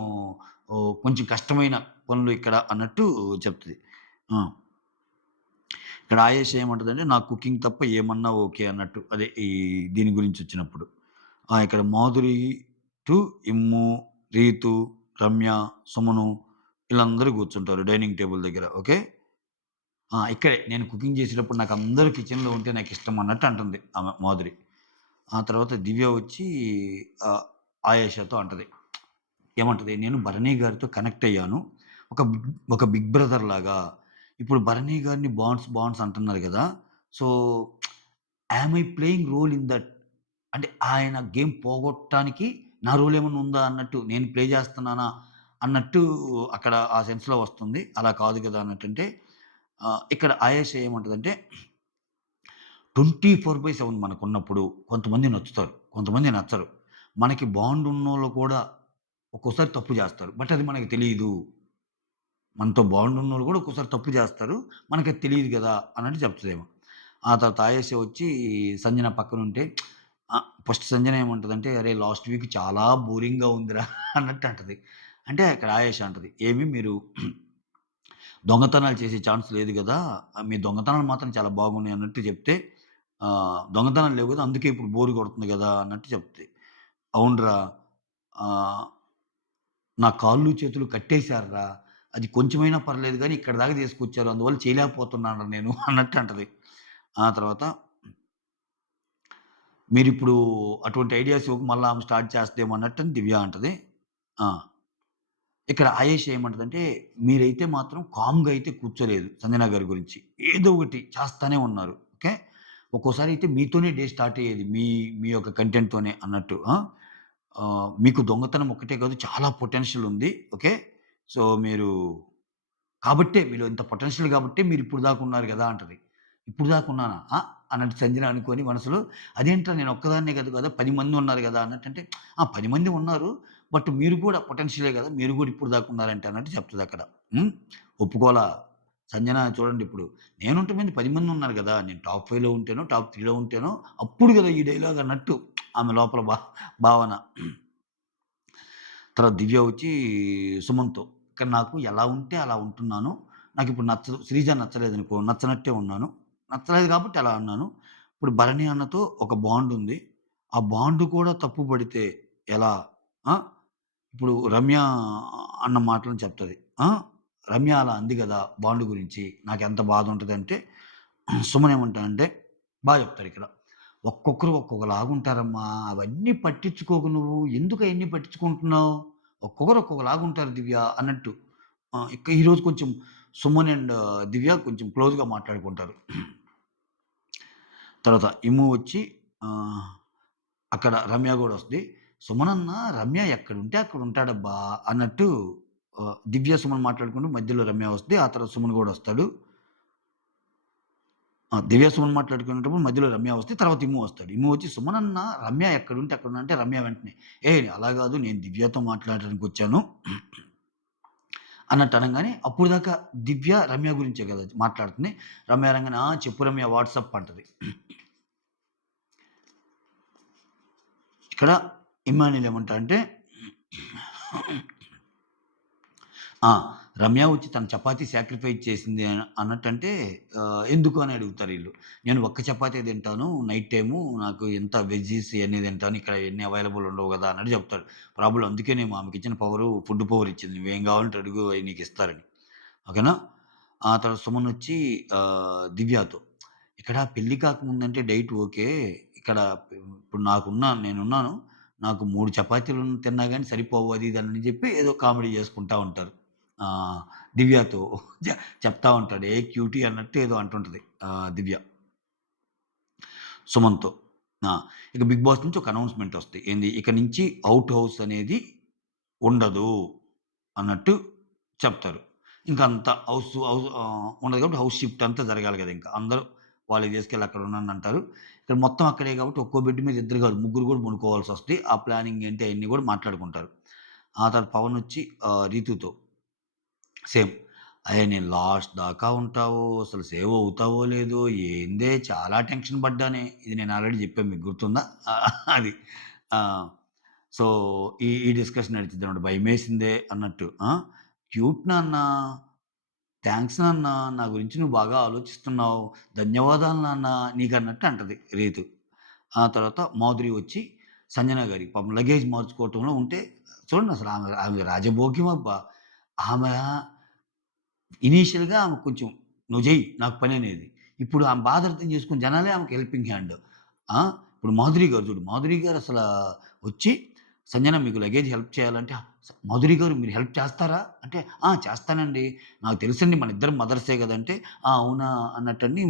కష్టమైన పనులు ఇక్కడ అన్నట్టు చెప్తది. ఆ! ఇక్కడ ఆయేషా ఏమంటదంటే, నాకు కుకింగ్ తప్ప ఏమన్నా ఓకే అన్నట్టు. అదే దీని గురించొచ్చినప్పుడు. ఇక్కడ మాధురి టు ఇమ్ము, రీతు, రమ్య, సుమను ఈళ్ళందరూ కూర్చుంటారు డైనింగ్ టేబుల్ దగ్గర. ఓకే. ఇక్కడే నేను కుకింగ్ చేసేటప్పుడు నాకందరూ కిచెన్‌లో ఉంటే నాకిష్టం అన్నట్టు అంటుంది ఆమె మాధురి. ఆ తర్వాత దివ్య వచ్చి ఆహ్, ఆయేషాతో అంటది. ఏమంటది? నేను భరణి గారితో కనెక్ట్ అయ్యాను. ఒక బిగ్ బ్రదర్ లాగా. ఇప్పుడు భరణి గారిని బాండ్స్, బాండ్స్ అంటున్నారు గదా! So, am I playing role in that? అంటే ఆయన గేమ్ పోగొట్టడానికి నా రోల్ ఏమన్నా ఉందా అన్నట్టు, నేను ప్లే చేస్తున్నానా అన్నట్టు అక్కడ ఆ సెన్స్‌లో వస్తుంది. అలా కాదు గదా! అన్నట్టంటే ఇక్కడ ఆయేషా ఏమంటదంటే 24/7 మనకున్నప్పుడు కొంతమంది నచ్చుతారు. కొంతమంది నచ్చరు. మనకి బాండ్ ఉన్నోళ్ళు కూడా ఒక్కోసారి తప్పు జేస్తారు. బట్ అది మనకి తెలీదు. మనతో బాండ్ ఉన్నోళ్ళు గూడా ఒక్కోసారి తప్పు జేస్తారు. మనకది తెలీదు గదా! అన్నట్టు చెప్తదేమో. ఆ తర్వాత ఆయేషా వచ్చి సంజన పక్కనుంటే ఫస్ట్ సంజన ఏమంటదంటే, "అరే! లాస్ట్ వీక్ చాలా బోరింగ్‌గా ఉందిరా" అన్నట్టు అంటది. అంటే ఇక్కడ ఆయేషా అంటది, "ఏమి మీరు దొంగతనాలు చేసే ఛాన్స్ లేదు గదా! మీ దొంగతనాలు మాత్రం చాలా బాగున్నాయి" అన్నట్టు చెప్తే, దొంగతనాలు లేవు గదా! అందుకే ఇప్పుడు బోర్ కొడుతుంది గదా! అన్నట్టు చెప్తది. అవునురా! ఆహ్, నా కాళ్ళు, చేతులు కట్టేశారురా! అది కొంచెమైనా పర్లేదు గానీ ఇక్కడి దాకా తీసుకొచ్చారు. అందువల్ల చేయలేకపోతున్నానురా నేను అన్నట్టు అంటది. ఆ తర్వాత మీరిప్పుడు అటువంటి ఐడియాస్ ఇవ్వక మళ్ళా ఆమె స్టార్ట్ చేస్తదేమో అన్నట్టని దివ్య అంటది. ఆ! ఇక్కడ ఆయేషా ఏమంటదంటే, మీరైతే మాత్రం కామ్‌గా అయితే కూర్చోలేదు సంజన గారి గురించి. ఏదో ఒకటి చేస్తానే ఉన్నారు. ఓకే. ఒక్కోసారి అయితే మీతోనే డే స్టార్ట్ అయ్యేది. మీ యొక్క కంటెంట్‌తోనే అన్నట్టు. మీకు దొంగతనం ఒక్కటే కాదు చాలా పొటెన్షియల్ ఉంది. ఓకే. సో, కాబట్టే మీలో ఇంత పొటెన్షియల్ గాబట్టే మీరిప్పుడు దాకా ఉన్నారు గదా! అంటది. ఇప్పుడు దాకా ఉన్నానా? అన్నట్టు సంజన అనుకోని మనసులో అదేంట్రా నేను ఒక్కదాన్నే కాదు కదా! 10 మంది ఉన్నారు గదా! అన్నట్టంటే 10 మంది ఉన్నారు. బట్ మీరు కూడా పొటెన్షియలే గదా! మీరు గూడా ఇప్పుడు దాకా ఉన్నారంటే అన్నట్టు చెప్తదక్కడ. హ్మ్. ఒప్పుకోలా. సంజన చూడండి ఇప్పుడు నేనుంటే మీద 10 మంది ఉన్నారు గదా! నేను టాప్ 5లో ఉంటేనో, టాప్ 3లో ఉంటేనో అప్పుడు గదా! ఈ డైలాగ్ అన్నట్టు ఆమె లోపల భావన. తర్వాత దివ్య వచ్చి సుమన్‌తో, "ఇక్కడ నాకు ఎలా ఉంటే అలా ఉంటున్నాను. నాకిప్పుడు నచ్చదు. శ్రీజ నచ్చలేదనుకో, నచ్చనట్టే ఉన్నాను. నచ్చలేదు కాబట్టి అలా అన్నాను. ఇప్పుడు భరణి అన్నతో ఒక బాండుంది. ఆ బాండ్ కూడా తప్పు పడితే ఎలా? ఆ! ఇప్పుడు రమ్య అన్న మాటలను చెప్తది. ఆ! రమ్య అలా అంది గదా! బాండ్ గురించి. నాకెంత బాధుంటదంటే సుమన్ ఏమంటాడంటే చెప్తాడిక్కడ. ఒక్కొక్కరు ఒక్కొక్కలాగుంటారమ్మా. అవన్నీ పట్టించుకోకు నువ్వు. ఎందుకు అయన్నీ పట్టించుకుంటున్నావు? ఒక్కొక్కరు ఒక్కొక్కలాగుంటారు దివ్య అన్నట్టు. ఈరోజు కొంచెం సుమన్ అండ్ దివ్య కొంచెం క్లోజ్‌గా మాట్లాడుకుంటారు. తర్వాత ఇమ్ము వచ్చి ఆహ్, అక్కడ రమ్య గూడా వస్తది. సుమనన్న రమ్య ఎక్కడుంటే అక్కడుంటాడబ్బా! అన్నట్టు దివ్య, సుమన్ మాట్లాడుకుంటూ మధ్యలో రమ్య వస్తది. ఆ తర్వాత సుమన్ గూడా వస్తాడు. దివ్య, సుమన్ మాట్లాడుకునేటప్పుడు మధ్యలో రమ్య వస్తే తర్వాత ఇమ్ము వస్తాడు. ఇమ్ము వచ్చి "సుమనన్న రమ్య ఎక్కడుంటే అక్కడున్నా" అంటే రమ్య వెంటనే "ఏయ్! అలా గాదు నేను దివ్యతో మాట్లాడడానికొచ్చాను" అన్నట్టు అనంగానే అప్పటిదాకా దివ్య, రమ్య గురించే గదా మాట్లాడుతుంది. రమ్య అనంగానే చెప్పు రమ్య వాట్సాప్" అంటది. ఇక్కడ ఇమ్మాన్యుల్ ఏమంటాడంటే ఆ! రమ్య వచ్చి తన చపాతీ సాక్రిఫైస్ చేసింది అన్నట్టంటే ఎందుకు అని అడుగుతారీళ్ళు. నేను ఒక్క చపాతీ తింటాను. నైట్ టైము నాకు ఎంత వెజ్జీస్ ఇయన్నీ తింటాను. ఇక్కడ ఇయన్నీ అవైలబుల్ ఉండవు గదా! అన్నట్టు చెప్తాడు. ప్రాబ్లమ్ అందుకేనేమో ఆమెకిచ్చిన పవరు ఫుడ్ పవర్ ఇచ్చింది. నువ్వేం కావాలంటే అడుగు అయి నీకిస్తారని. ఓకేనా? ఆ తర్వాత సుమనొచ్చి దివ్యతో ఇక్కడ పెళ్లి కాకముందంటే డైట్ ఓకే. ఇక్కడ ఇప్పుడు నేనున్నాను. నాకు 3 చపాతీలు తిన్నా గాని సరిపోవు అది ఇది అని చెప్పి ఏదో కామెడీ చేసుకుంటా ఉంటారు. ఆహ్, దివ్యతో చెప్తా ఉంటాడు. ఏ క్యూటీ అన్నట్టు ఏదో అంటుంటది దివ్య సుమన్‌తో. ఆ! ఇక 'బిగ్ బాస్' నుంచి ఒక అనౌన్స్‌మెంట్ ఒస్తది. ఏంది ఇక నుంచి ఔట్ హౌస్ అనేది ఉండదు అన్నట్టు చెప్తారు. ఇంకంతా ఉండదు కాబట్టి హౌస్ షిఫ్ట్ అంతా జరగాలి గదా! ఇంకా. అందరూ వాళ్ళకి తీసుకెళ్ళి అక్కడ ఉండండంటారు. ఇక్కడ మొత్తం అక్కడే కాబట్టి ఒక్కో బెడ్ మీద ఇద్దరు కాదు, ముగ్గురు గూడా పడుకోవాల్సొస్తది. ఆ ప్లానింగ్ ఏంటి అయన్నీ గూడా మాట్లాడుకుంటారు. ఆ తర్వాత పవనొచ్చి రీతూతో సేమ్. "అరేయ్! నేను లాస్ట్ దాకా ఉంటావు. అసలు సేవ్ అవుతావో లేదో, ఏందే చాలా టెన్షన్ పడ్డానే." ఇది నేను ఆల్రెడీ చెప్పాను, మీకు గుర్తుందా? అది. ఆ! సో, ఈ డిస్కషన్ నడిచిద్దనమాట. భయమేసిందే అన్నట్టు. క్యూట్ నాన్న. థాంక్స్ నాన్న. నా గురించి నువ్వు బాగా ఆలోచిస్తున్నావు. ధన్యవాదాలు నాన్న నీకన్నట్టు అంటది రీతు. ఆ తర్వాత మాధురి వచ్చి సంజన గారికి పాపం లగేజ్ మార్చుకోవటంలో ఉంటే చూడండసలు ఆమె ఆమె రాజభోగ్యమబ్బా! ఆమె ఇనీషియల్‌గా ఆమెకు కొంచెం "నువ్వు చెయ్యి నాకు పననేది." ఇప్పుడు ఆమె బాధ అర్థం చేసుకొని జనాలే ఆమెకి హెల్పింగ్ హ్యాండ్. ఆ! ఇప్పుడు మాధురి గారు చూడు. మాధురి గారు వచ్చి "సంజన మీకు లగేజ్ హెల్ప్ చేయాలంటే" "మాధురి గారు మీరు హెల్ప్ చేస్తారా?" అంటే "ఆ! చేస్తానండి. నాకు తెలుసండి మనిద్దరం మదర్సే గదంటే" "ఆ! అవునా?" అన్నట్టండి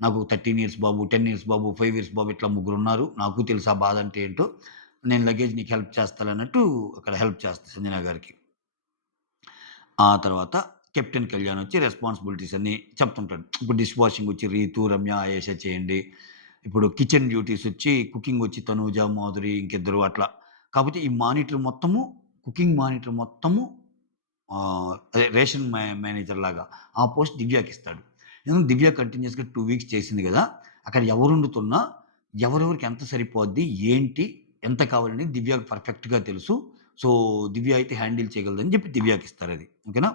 నాకు 13 ఇయర్స్ బాబు, 10 ఇయర్స్ బాబు, 5 ఇయర్స్ బాబు ఇట్లా ముగ్గురున్నారు. నాకు తెలుసు ఆ బాధ అంటే ఏంటో. నేను లగేజ్ నీకు హెల్ప్ చేస్తానన్నట్టు అక్కడ హెల్ప్ చేస్తా సంజన గారికి. ఆ తర్వాత కెప్టెన్ కళ్యాణ్ వచ్చి రెస్పాన్సిబిలిటీస్ అన్నీ చెప్తుంటాడు. ఇప్పుడు డిష్ వాషింగ్ వచ్చి రీతు, రమ్య, ఆయేషా చేయండి. ఇప్పుడు కిచెన్ డ్యూటీస్ వచ్చి కుకింగ్ వచ్చి తనూజ, మాధురి ఇంకిద్దరు అట్లా. కాపోతే ఈ మానిటర్ మొత్తము కుకింగ్ మానిటర్ మొత్తము అదే రేషన్ మేనేజర్ లాగా ఆ పోస్ట్ దివ్యకిస్తాడు. ఎందుకంటే దివ్య కంటిన్యూయస్‌గా 2 వీక్స్ చేసింది గదా! అక్కడ ఎవరొండుతున్నా ఎవరెవరికి ఎంత సరిపోద్ది, ఏంటి, ఎంత కావాలని దివ్యకి పర్ఫెక్ట్‌గా తెలుసు. సో, దివ్య అయితే హ్యాండిల్ చేయగలదని జెప్పి దివ్యకిస్తారది. ఓకేనా?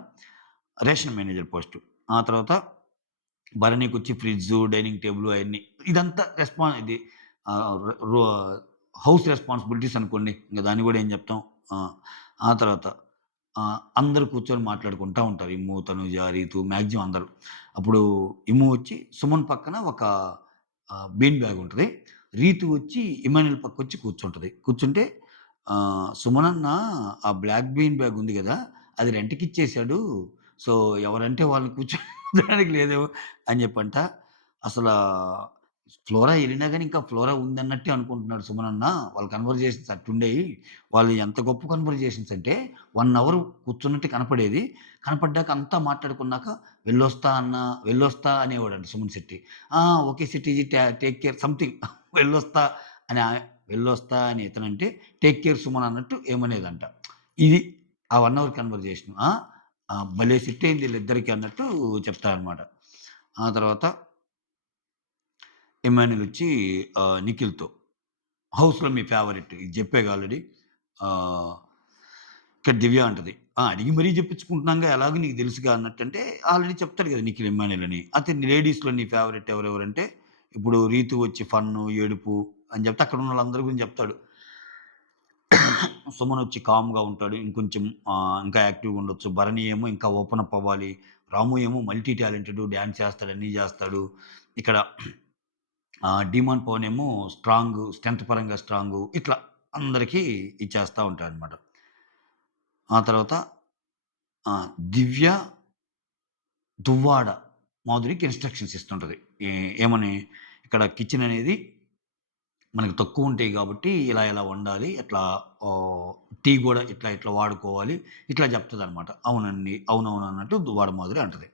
Ration manager post. ఆ తర్వాత భరణికొచ్చి ఫ్రిడ్జు, డైనింగ్ టేబుల్ అయన్నీ. ఇదంతా ఇది ఆహ్, రొ రొ హౌస్ రెస్పాన్సిబిలిటీస్ అనుకోండి. ఇంక దాన్ని గూడా ఏం జెప్తాం. ఆ! ఆ తర్వాత అందరూ కూర్చొని మాట్లాడుకుంటా ఉంటారు. ఇమ్ము, తనూజ, రీతు మాక్సిమం అందరూ. అప్పుడు ఇమ్ము వచ్చి సుమన్ పక్కన ఒక బీన్ బ్యాగ్ ఉంటది. రీతు వచ్చి ఇమాన్యుల్ పక్కొచ్చి కూర్చుంటది. కూర్చుంటే సుమనన్న ఆ బ్లాక్ బీన్ బ్యాగ్ ఉంది గదా! అది రెంట్‌కిచ్చేసాడు. సో, ఎవరంటే వాళ్ళని కూర్చోడానికి లేదు అని జెప్పంట. అసలా ఫ్లోరా ఎళ్ళినా గాని ఇంకా ఫ్లోరా ఉందన్నట్టే అనుకుంటున్నాడు సుమనన్న. వాళ్ళ కన్వర్జేషన్స్ అట్టుండేయి. వాళ్ళు ఎంత గొప్ప కన్వర్జేషన్స్ అంటే 1 అవర్ కూర్చున్నట్టు కనపడేది. కనపడ్డాక అంతా మాట్లాడుకున్నాక వెళ్ళొస్తా అన్న, వెళ్ళొస్తా అనేవాడంట సుమన్ శెట్టి. ఆ! ఓకే శెట్టిజీ టేక్ కేర్ సంథింగ్ వెళ్ళొస్తా అని వెళ్ళొస్తా అని ఇతనంటే టేక్ కేర్ సుమన్ అన్నట్టు ఏమనేదంట. ఇది ఆ 1 అవర్ కన్వర్జేషన్. భలే సెట్ అయింది ఈళ్ళిద్దరికి అన్నట్టు చెప్తారనమాట. ఆ తర్వాత ఇమ్మాన్యుల్ వచ్చి నిఖిల్‌తో హౌస్‌లో మీ ఫేవరెట్ ఇది జెప్పాగా ఆల్రెడీ. ఆహ్, ఇక్కడ దివ్య అంటది. అడిగి మరీ జెప్పించుకుంటున్నాంగా ఎలాగో నీకు తెలుసుగా అన్నట్టంటే ఆల్రెడీ చెప్తాడు గదా! నిఖిల్ ఇమ్మాన్యుల్ అని. అయితే లేడీస్‌లో నీ ఫేవరెట్ ఎవరెవరంటే ఇప్పుడు రీతు వచ్చి ఫన్ను, ఏడుపు అని జెప్తే అక్కడున్నోళ్ళందరి గురించి జెప్తాడు. సుమన్ వచ్చి కామ్‌గా ఉంటాడు. ఇంకొంచెం ఇంకా యాక్టివ్‌గా ఉండొచ్చు. భరణి ఏమో ఇంకా ఓపెన్ అప్ అవ్వాలి. రాము ఏమో మల్టీ టాలెంటెడ్ డాన్స్ చేస్తాడు, అన్నీ జేస్తాడు. ఇక్కడ డీమాన్ పవన్ ఏమో స్ట్రెంత్ పరంగా స్ట్రాంగు. ఇట్లా అందరికీ ఇచ్చేస్తా ఉంటాడనమాట. ఆ తర్వాత దివ్య, దువ్వాడ మాధురికి ఇన్‌స్ట్రక్షన్స్ ఇస్తుంటది. ఏమని ఇక్కడ కిచెన్ అనేది మనకు తక్కువుంటాయి గాబట్టి ఇలా ఇలా వండాలి. ఇట్లా ఆహ్, టీ గూడా ఇట్లా ఇట్లా వాడుకోవాలి. ఇట్లా జెప్తదనమాట. అవునండి. అవునవును అన్నట్టు దువ్వాడ మాధురి అంటది.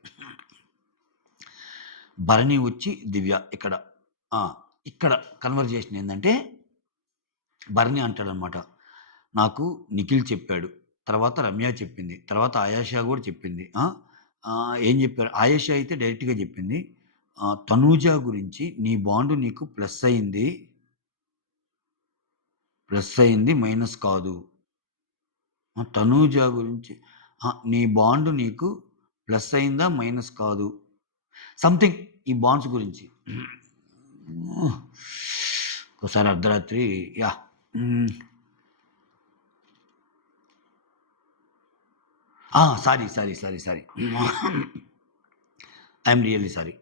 భరణి వచ్చి దివ్య ఇక్కడ. ఆ! ఇక్కడ కన్వర్జేషన్ ఏందంటే భరణి అంటాడనమాట. నాకు నిఖిల్ చెప్పాడు. తర్వాత రమ్య చెప్పింది. తర్వాత ఆయేషా గూడా చెప్పింది. ఏం జెప్పారు? ఆయేషా అయితే డైరెక్ట్‌గా జెప్పింది. తనూజ గురించి నీ బాండ్ నీకు ప్లస్ అయింది మైనస్ కాదు. తనూజ గురించి నీ బాండ్ నీకు ప్లస్ అయిందా? మైనస్ కాదు. సంథింగ్ ఈ బాండ్స్ గురించి. ఒకోసారి అర్ధరాత్రి యాహ్! హ్మ్. Sorry. I am really sorry.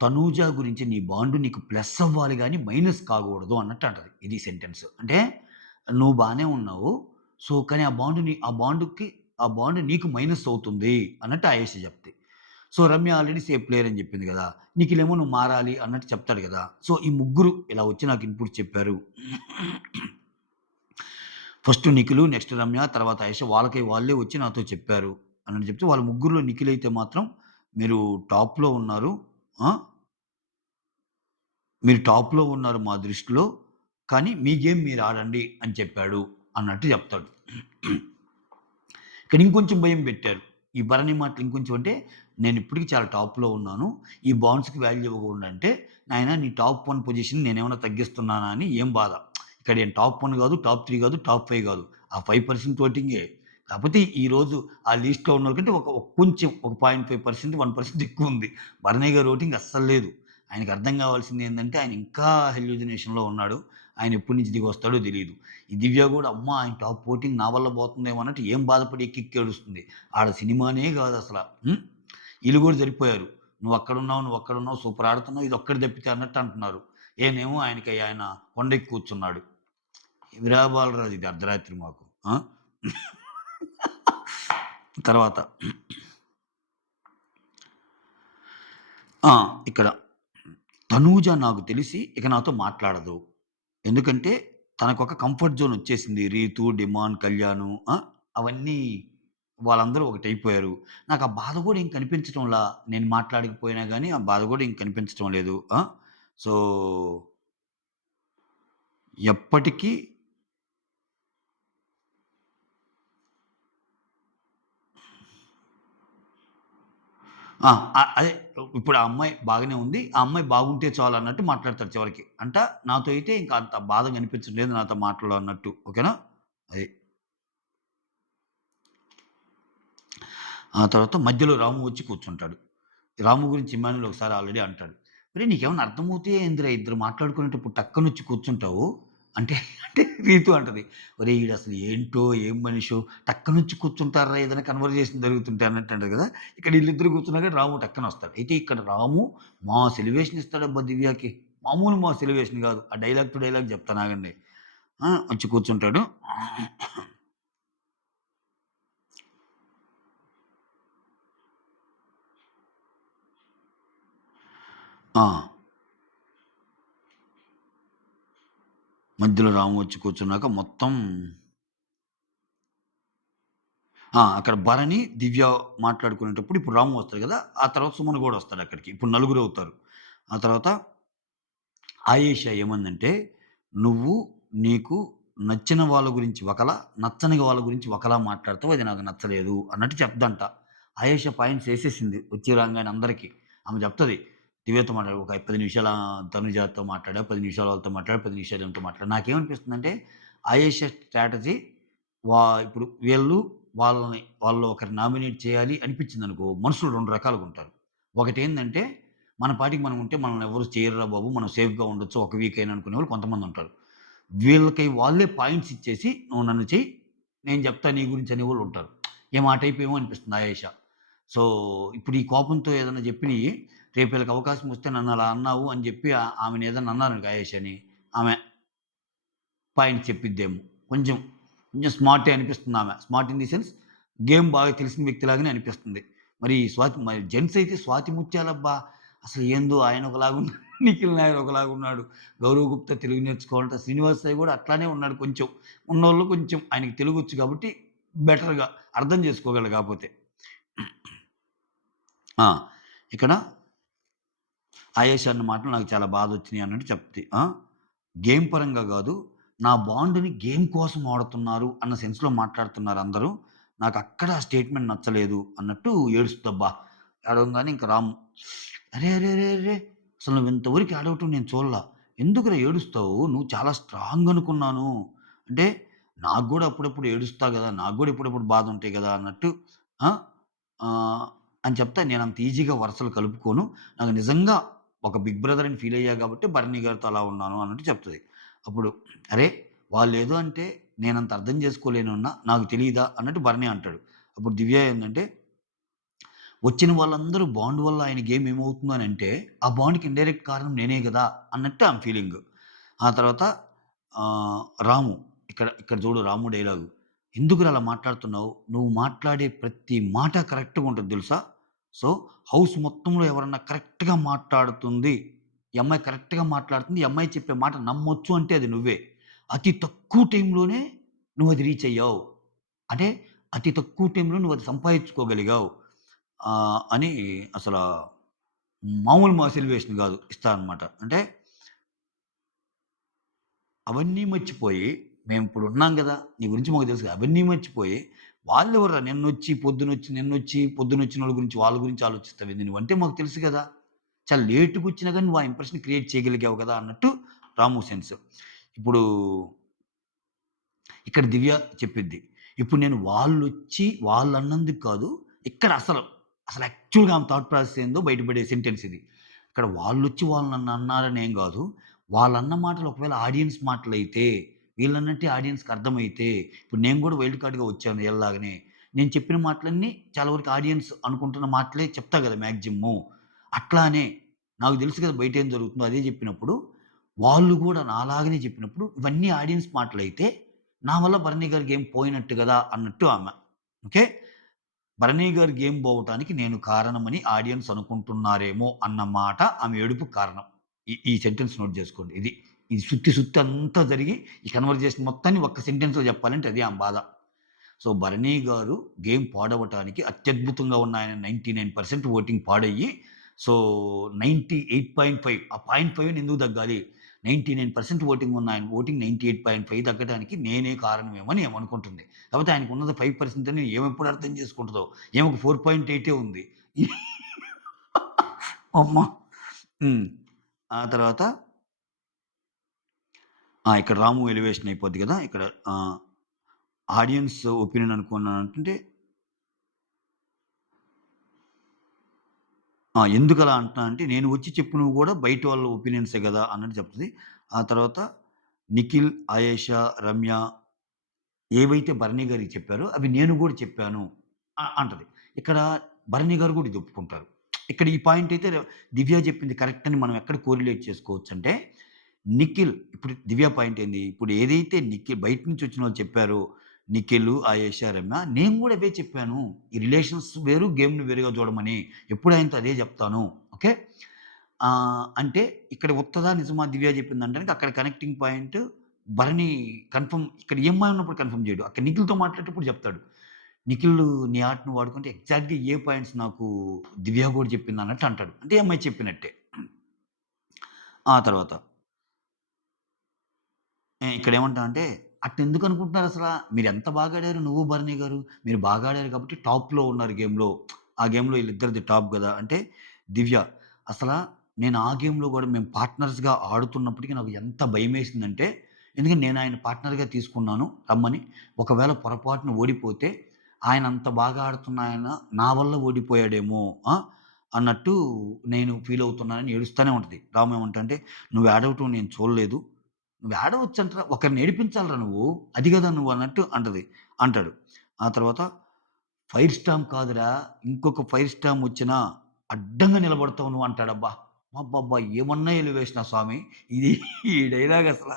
Tanuja గురించి నీ బాండ్ నీకు ప్లస్ అవ్వాలి గానీ, మైనస్ కాకూడదు అన్నట్టు అంటది. ఇది సెంటెన్స్. అంటే నువ్వు బానే ఉన్నావు. సో, కానీ ఆ బాండ్ నీకు మైనస్ అవుతుంది అన్నట్టు ఆయేషా చెప్తది. So, Ramya already safe player అని చెప్పింది గదా! నిఖిలేమో నువ్వు మారాలి అన్నట్టు చెప్తాడు గదా! సో, ఈ ముగ్గురు ఇలా వచ్చి నాకు ఇన్‌పుట్స్ చెప్పారు. ఫస్ట్ నిఖిలు, నెక్స్ట్ రమ్య, తర్వాత ఆయేషా వాళ్ళకే వాళ్ళే వచ్చి నాతో చెప్పారు అన్నట్టు చెప్తే, వాళ్ళ ముగ్గురిలో నిఖిల్ అయితే మాత్రం మీరు టాప్‌లో ఉన్నారు. ఆ! మీరు టాప్‌లో ఉన్నారు మా దృష్టిలో. కానీ మీ గేమ్ మీరు ఆడండి అని చెప్పాడు అన్నట్టు చెప్తాడు. ఇక్కడ ఇంకొంచెం భయం పెట్టారు. ఈ భరణి మాటలు ఇంకొంచెం అంటే, నేనిప్పటికి చాలా టాప్‌లో ఉన్నాను. ఈ బాండ్స్‌కి వాల్యూ ఇవ్వకుండా అంటే, నాయనా నీ టాప్ 1 పొజిషన్ నేనేమన్నా తగ్గిస్తున్నానా అని ఏం బాధ. ఇక్కడ నేను టాప్ 1 గాదు, టాప్ 3 గాదు, టాప్ 5 గాదు. ఆ 5% ఓటింగే. కాపోతే ఈరోజు ఆ లిస్ట్‌లో ఉన్నోళ్ళకంటే ఒక కొంచెం ఒక 0.5%, 1% ఎక్కువుంది. భరణి గారి ఓటింగ్ అస్సలు లేదు. ఆయనకి అర్థం కావాల్సిందేందంటే, ఆయన ఇంకా హెల్యూజినేషన్‌లో ఉన్నాడు. ఆయన ఎప్పటి నుంచి దిగొస్తాడో తెలీదు. ఈ దివ్య గూడా అమ్మా! ఆయన టాప్ ఓటింగ్ నా వల్ల పోతుందేమో అన్నట్టు ఏం బాధపడి ఎక్కెక్కి ఏడుస్తుంది. ఆడ సినిమానే గాదసల. హ్మ్. ఈళ్ళు గూడా సరిపోయారు. నువ్వక్కడున్నావు, నువ్వక్కడున్నావు, సూపర్ ఆడుతున్నావు. ఇదొక్కటి తప్పితే అన్నట్టు అంటున్నారు. ఈయనేమో ఆయన కొండెక్కి కూర్చున్నాడు. ఏమిరా బాలరాజు ఇది అర్ధరాత్రి మాకు. ఆ! తర్వాత ఆ! ఇక్కడ తనూజ నాకు తెలిసి ఇక నాతో మాట్లాడదు. ఎందుకంటే తనకొక కంఫర్ట్ జోన్ వచ్చేసింది. రీతు, డిమాండ్, కళ్యాణు అవన్నీ వాళ్ళందరూ ఒకటైపోయారు. నాకు ఆ బాధ గూడా ఏం కనిపించటంలా. నేను మాట్లాడకపోయినా గానీ, ఆ బాధ గూడా ఏం కనిపించటం లేదు. సో, ఎప్పటికీ ఆ! అదే ఇప్పుడు ఆ అమ్మాయి బాగానే ఉంది. ఆ అమ్మాయి బాగుంటే చాలు అన్నట్టు మాట్లాడతాడు చివరికి. నాతో అయితే ఇంక అంత బాధ కనిపించట్లేదు నాతో మాటలు అన్నట్టు. ఓకేనా? అది. ఆ తర్వాత మధ్యలో రాము వచ్చి కూర్చుంటాడు. రాము గురించి ఇమ్మానుయేల్ ఒకసారి ఆల్రెడీ అంటాడు. "ఒరేయ్! నీకేమన్నా అర్థమవుతే ఏందిరా ఇద్దరు మాట్లాడుకునేటప్పుడు టక్కనొచ్చి కూర్చుంటావు" అంటే అంటే రీతు అంటది. "ఒరేయ్! ఈడసలు ఏంటో, ఏం మనిషో టక్కనొచ్చి కూర్చుంటార్రా ఏదైనా కన్వర్జేషన్ జరుగుతుంటే" అన్నట్టు అంటది కదా! ఇక్కడ ఈళ్ళిద్దరు కూర్చున్నాక రాము టక్కన వస్తాడు. అయితే ఇక్కడ రాము మాస్ ఎలివేషన్ ఇస్తాడబ్బా దివ్యకి. మామూలు మాస్ ఎలివేషన్ కాదు. ఆ డైలాగ్ టు డైలాగ్ చెప్తాను ఆగండి. వచ్చి కూర్చుంటాడు. ఆ! మధ్యలో రాము వచ్చి కూర్చున్నాక మొత్తం అక్కడ భరణి, దివ్య మాట్లాడుకునేటప్పుడు ఇప్పుడు రాము వస్తాడు గదా! ఆ తర్వాత సుమన్ గూడా వస్తాడక్కడికి. ఇప్పుడు నలుగురవుతారు. ఆ తర్వాత ఆయేషా ఏమందంటే, "నువ్వు నీకు నచ్చిన వాళ్ళ గురించి ఒకలా, నచ్చని వాళ్ళ గురించి ఒకలా మాట్లాడతావు. అది నాకు నచ్చలేదు" అన్నట్టు చెప్దంట. ఆయేషా పాయింట్స్ ఏసేసింది వచ్చి రాంగానే అందరికి. ఆమె చెప్తది. దివ్యతో మాట్లాడి ఒక 10 నిమిషాల తనుజతో మాట్లాడా, 10 నిమిషాలు వాళ్ళతో మాట్లాడా, 10 నిమిషాలు ఈమెతో మాట్లాడా. నాకేమనిపిస్తుందంటే, ఆయేషా స్ట్రాటజీ ఇప్పుడు వాళ్ళు ఒకరిని నామినేట్ చేయాలి అనిపించిందనుకో, మనుషులు 2 రకాలుగుంటారు. ఒకటేందంటే, మన పాటికి మనం ఉంటే మనల్ని ఎవరు చేయరురా బాబు! మనం సేఫ్‌గా ఉండొచ్చు ఒక వీక్ అయినా అనుకునేవాళ్ళు కొంతమందుంటారు. వీళ్ళకి వాళ్ళే పాయింట్స్ ఇచ్చేసి, "నువ్వు నన్ను చెయ్యి, నేను చెప్తా నీ గురించి" అనేవాళ్ళుంటారు. ఆ టైప్ ఏమో అనిపిస్తుంది ఆయేషా. సో, ఇప్పుడు ఈ కోపంతో ఏదైనా చెప్పినయి, రేపు వీళ్ళకి అవకాశం వస్తే నన్ను అలా అన్నావు అని చెప్పి ఆమెను ఏదన్నా అన్నారనుకో ఆయేషాని, ఆమె పాయింట్ చెప్పిద్దేమో. కొంచెం, కొంచెం స్మార్టే అనిపిస్తుందామె. Smart in the sense game బాగా తెలిసిన వ్యక్తిలాగానే అనిపిస్తుంది. మరి జెంట్స్ అయితే స్వాతి ముత్యాలబ్బా! అసలు ఏందో ఆయన ఒకలాగున్నాడు. నిఖిల్ నాయర్ ఒకలాగున్నాడు. గౌరవ్ గుప్తా తెలుగు నేర్చుకోవాలంట. శ్రీనివాస్ రాయ్ గూడా అట్లానే ఉన్నాడు కొంచెం. ఉన్నోళ్ళు కొంచెం ఆయనకి తెలుగొచ్చు కాబట్టి బెటర్‌గా అర్థం చేసుకోగలడు కాపోతే. ఆ! ఇక్కడ ఆయేషా అన్న మాటలు నాకు చాలా బాధొచ్చినియి అన్నట్టు చెప్తి. గేమ్ పరంగా గాదు. నా బాండ్‌ని గేమ్ కోసం ఆడుతున్నారు అన్న సెన్స్‌లో మాట్లాడుతున్నారు అందరూ. నాకక్కడ ఆ స్టేట్‌మెంట్ నచ్చలేదు అన్నట్టు ఏడుస్తదబ్బా! ఏడవంగానే ఇంక రాము, "అరె! అరె! అరె! అరె! అసలు నువ్వు ఇంతవరకు ఏడవటం నేను చూడలా. ఎందుకురా ఏడుస్తావు? నువ్వు చాలా స్ట్రాంగ్ అనుకున్నాను." అంటే నాకు గూడా అప్పుడప్పుడు ఏడుస్తా గదా! నాకు గూడా ఎప్పుడప్పుడు బాధుంటాయి గదా! అన్నట్టు ఆ! ఆహ్, అని చెప్తే నేనంత ఈజీగా వరుసలు కలుపుకోను. నాకు నిజంగా ఒక బిగ్ బ్రదర్ అని ఫీల్ అయ్యా గాబట్టి భరణి గారితో అలా ఉన్నాను అన్నట్టు చెప్తది. అప్పుడు అరే! వాళ్ళేదో అంటే నేనంత అర్థం చేసుకోలేనున్నా నాకు తెలీదా అన్నట్టు భరణి అంటాడు. అప్పుడు దివ్య ఏందంటే వచ్చిన వాళ్ళందరూ బాండ్ వల్ల ఆయన గేమ్ ఏమవుతుందనంటే, ఆ బాండ్‌కి ఇండైరెక్ట్ కారణం నేనే గదా! అన్నట్టు ఆమె ఫీలింగు. ఆ తర్వాత రాము ఇక్కడ ఇక్కడ చూడు రాము డైలాగు. "ఎందుకురా అలా మాట్లాడుతున్నావు? నువ్వు మాట్లాడే ప్రతి మాట కరెక్ట్‌గా ఉంటది తెలుసా? సో, హౌస్ మొత్తంలో ఎవరన్నా కరెక్ట్‌గా మాట్లాడుతుంది. ఈ అమ్మాయి కరెక్ట్‌గా మాట్లాడుతుంది. ఈ అమ్మాయి చెప్పే మాట నమ్మొచ్చు అంటే అది నువ్వే. అతి తక్కువ టైంలోనే నువ్వది రీచ్ అయ్యావు. అంటే అతి తక్కువ టైంలో నువ్వు అది సంపాదించుకోగలిగావు అని అసలా మామూలు ఎలివేషన్ గాదు ఇస్తా అనమాట. అంటే అవన్నీ మర్చిపోయి, మేమిప్పుడు ఉన్నాం గదా! నీ గురించి మాకు తెలుసు కదా! అవన్నీ మర్చిపోయి, వాళ్ళెవర్రా పొద్దునొచ్చినోళ్ళ గురించి, వాళ్ళ గురించి ఆలోచిస్తావేంది నువ్వంటే మాకు తెలుసు గదా! చాలా లేట్‌గొచ్చినా గాని నువ్వు ఆ ఇంప్రెషన్ క్రియేట్ చేయగలిగావు గదా! అన్నట్టు రాము సెన్స్. ఇప్పుడు ఇక్కడ దివ్య చెప్పిద్ది. ఇప్పుడు నేను వాళ్ళన్నందుకు కాదు, ఇక్కడ అసలు యాక్చువల్‌గా ఆమె థాట్ ప్రాసెస్ ఏందో బయటపడే సెంటెన్స్ ఇది. ఇక్కడ వాళ్ళు నన్ను అన్నారనేం గాదు. వాళ్ళన్న మాటలు ఒకవేళ ఆడియన్స్ మాటలైతే, వీళ్ళన్నట్టే ఆడియన్స్‌కి అర్థమైతే, ఇప్పుడు నేను గూడా వైల్డ్ కార్డ్‌గా వచ్చాను ఈళ్ళలాగానే. నేను చెప్పిన మాటలన్నీ చాలా వరకు ఆడియన్స్ అనుకుంటున్న మాటలే చెప్తా గదా! మాక్సిమము. అట్లానే నాకు తెలుసు కదా బయటేం జరుగుతుందో అదే జెప్పినప్పుడు, వాళ్ళు గూడా నాలాగానే చెప్పినప్పుడు, ఇవన్నీ ఆడియన్స్ మాటలైతే నా వల్ల భరణి గారి గేమ్ పోయినట్టు గదా! అన్నట్టు ఆమె. ఓకే. భరణి గారి గేమ్ పోవటానికి నేను కారణమని ఆడియన్స్ అనుకుంటున్నారేమో అన్న మాట ఆమె ఏడుపుకి కారణం. ఈ సెంటెన్స్ నోట్ జేసుకోండి. ఇది సుత్తి అంతా జరిగి ఈ కన్వర్జేషన్ మొత్తాన్ని ఒక్క సెంటెన్స్‌లో చెప్పాలంటే అది ఆమె బాధ. సో, భరణి గారు గేమ్ పాడవటానికి అత్యద్భుతంగా ఉన్న ఆయన 99% ఓటింగ్ పాడయ్యి, సో, 98.5 ఆ 0.5 ఎందుకు తగ్గాలి? 99% ఓటింగ్ ఉన్న ఆయన ఓటింగ్ 98.5 తగ్గడానికి నేనే కారణమేమో అని ఏమనుకుంటుంది. కాపోతే ఆయనకున్నది 5% అని ఏమెప్పుడు అర్థం చేసుకుంటదో. ఈమెకు 4.8 ఉంది. అమ్మ! హ్మ్. ఆ తర్వాత ఇక్కడ రాము ఎలివేషన్ అయిపోద్ది గదా! ఇక్కడ ఆడియన్స్ ఒపీనియన్ అనుకున్నానంటే ఎందుకలా అంటున్నా అంటే, నేను వచ్చి చెప్పినవి గూడా బయట వాళ్ళ ఒపీనియన్సే గదా! అన్నట్టు చెప్తది. ఆ తర్వాత నిఖిల్, ఆయేషా, రమ్య ఏవైతే భరణి గారికి చెప్పారో అవి నేను గూడా చెప్పాను అంటది. ఇక్కడ భరణి గారు గూడా ఇది ఒప్పుకుంటారు. ఇక్కడ ఈ పాయింట్ అయితే దివ్య చెప్పింది కరెక్ట్ అని మనం ఎక్కడ కోరిలేట్ చేసుకోవచ్చంటే, నిఖిల్ ఇప్పుడు దివ్య పాయింట్ ఏంది? ఇప్పుడు ఏదైతే బయట నుంచి వచ్చినోళ్ళు చెప్పారో నిఖిల్, ఆయేషా, రమ్య నేను గూడా అవే చెప్పాను. ఈ రిలేషన్స్ వేరు, గేమ్‌ని వేరుగా చూడమని. ఎప్పుడు ఆయనతో అదే చెప్తాను. ఓకే. అంటే ఇక్కడ ఉత్తదా, నిజమా దివ్య చెప్పిందంటానికి అక్కడ కనెక్టింగ్ పాయింట్ భరణి కన్ఫర్మ్ ఇక్కడ ఈఎంఐ ఉన్నప్పుడు కన్ఫర్మ్ చేయడు. అక్కడ నిఖిల్‌తో మాట్లాడేటప్పుడు చెప్తాడు. నిఖిల్ నీ ఆర్ట్ నువ్వు వాడుకుంటే ఎగ్జాక్ట్‌గా ఏ పాయింట్స్ నాకు దివ్య గూడా చెప్పిందన్నట్టు అంటాడు. అంటే ఈ అమ్మాయి చెప్పినట్టే. ఆ తర్వాత ఇక్కడేమంటా అంటే అట్టెందుకు అనుకుంటున్నారసల? మీరెంత బాగా ఆడారు నువ్వు, భరణి గారు. మీరు బాగా ఆడారు కాబట్టి టాప్‌లో ఉన్నారు గేమ్‌లో. ఆ గేమ్‌లో ఈళ్ళిద్దరిది టాప్ గదా! అంటే దివ్య అసల నేను ఆ గేమ్‌లో గూడా మేము పార్ట్నర్స్‌గా ఆడుతున్నప్పటికి నాకు ఎంత భయమేసిందంటే, ఎందుకంటే నేను ఆయన పార్ట్నర్‌గా తీసుకున్నాను రమ్మని. ఒకవేళ పొరపాటున ఓడిపోతే ఆయన అంత బాగా ఆడుతున్న ఆయన నా వల్ల ఓడిపోయాడేమో అన్నట్టు నేను ఫీల్ అవుతున్నానని ఏడుస్తానే ఉంటది. రాము ఏమంటంటే, "నువ్వు ఏడవటం నేను చూడలేదు. నువ్వు ఏడవచ్చంటరా ఒకరిని ఏడిపించాలిరా నువ్వు. అది గదా నువ్వు అన్నట్టు అంటాడు. ఆ తర్వాత ఫైర్ స్టార్మ్ కాదురా! ఇంకొక ఫైర్ స్టార్మ్ వచ్చినా అడ్డంగా నిలబడతావు నువ్వు అంటాడబ్బా! అబ్బబ్బబ్బా! ఏమన్నా ఎలివేషనా స్వామి. ఇది ఈ డైలాగ్ అసల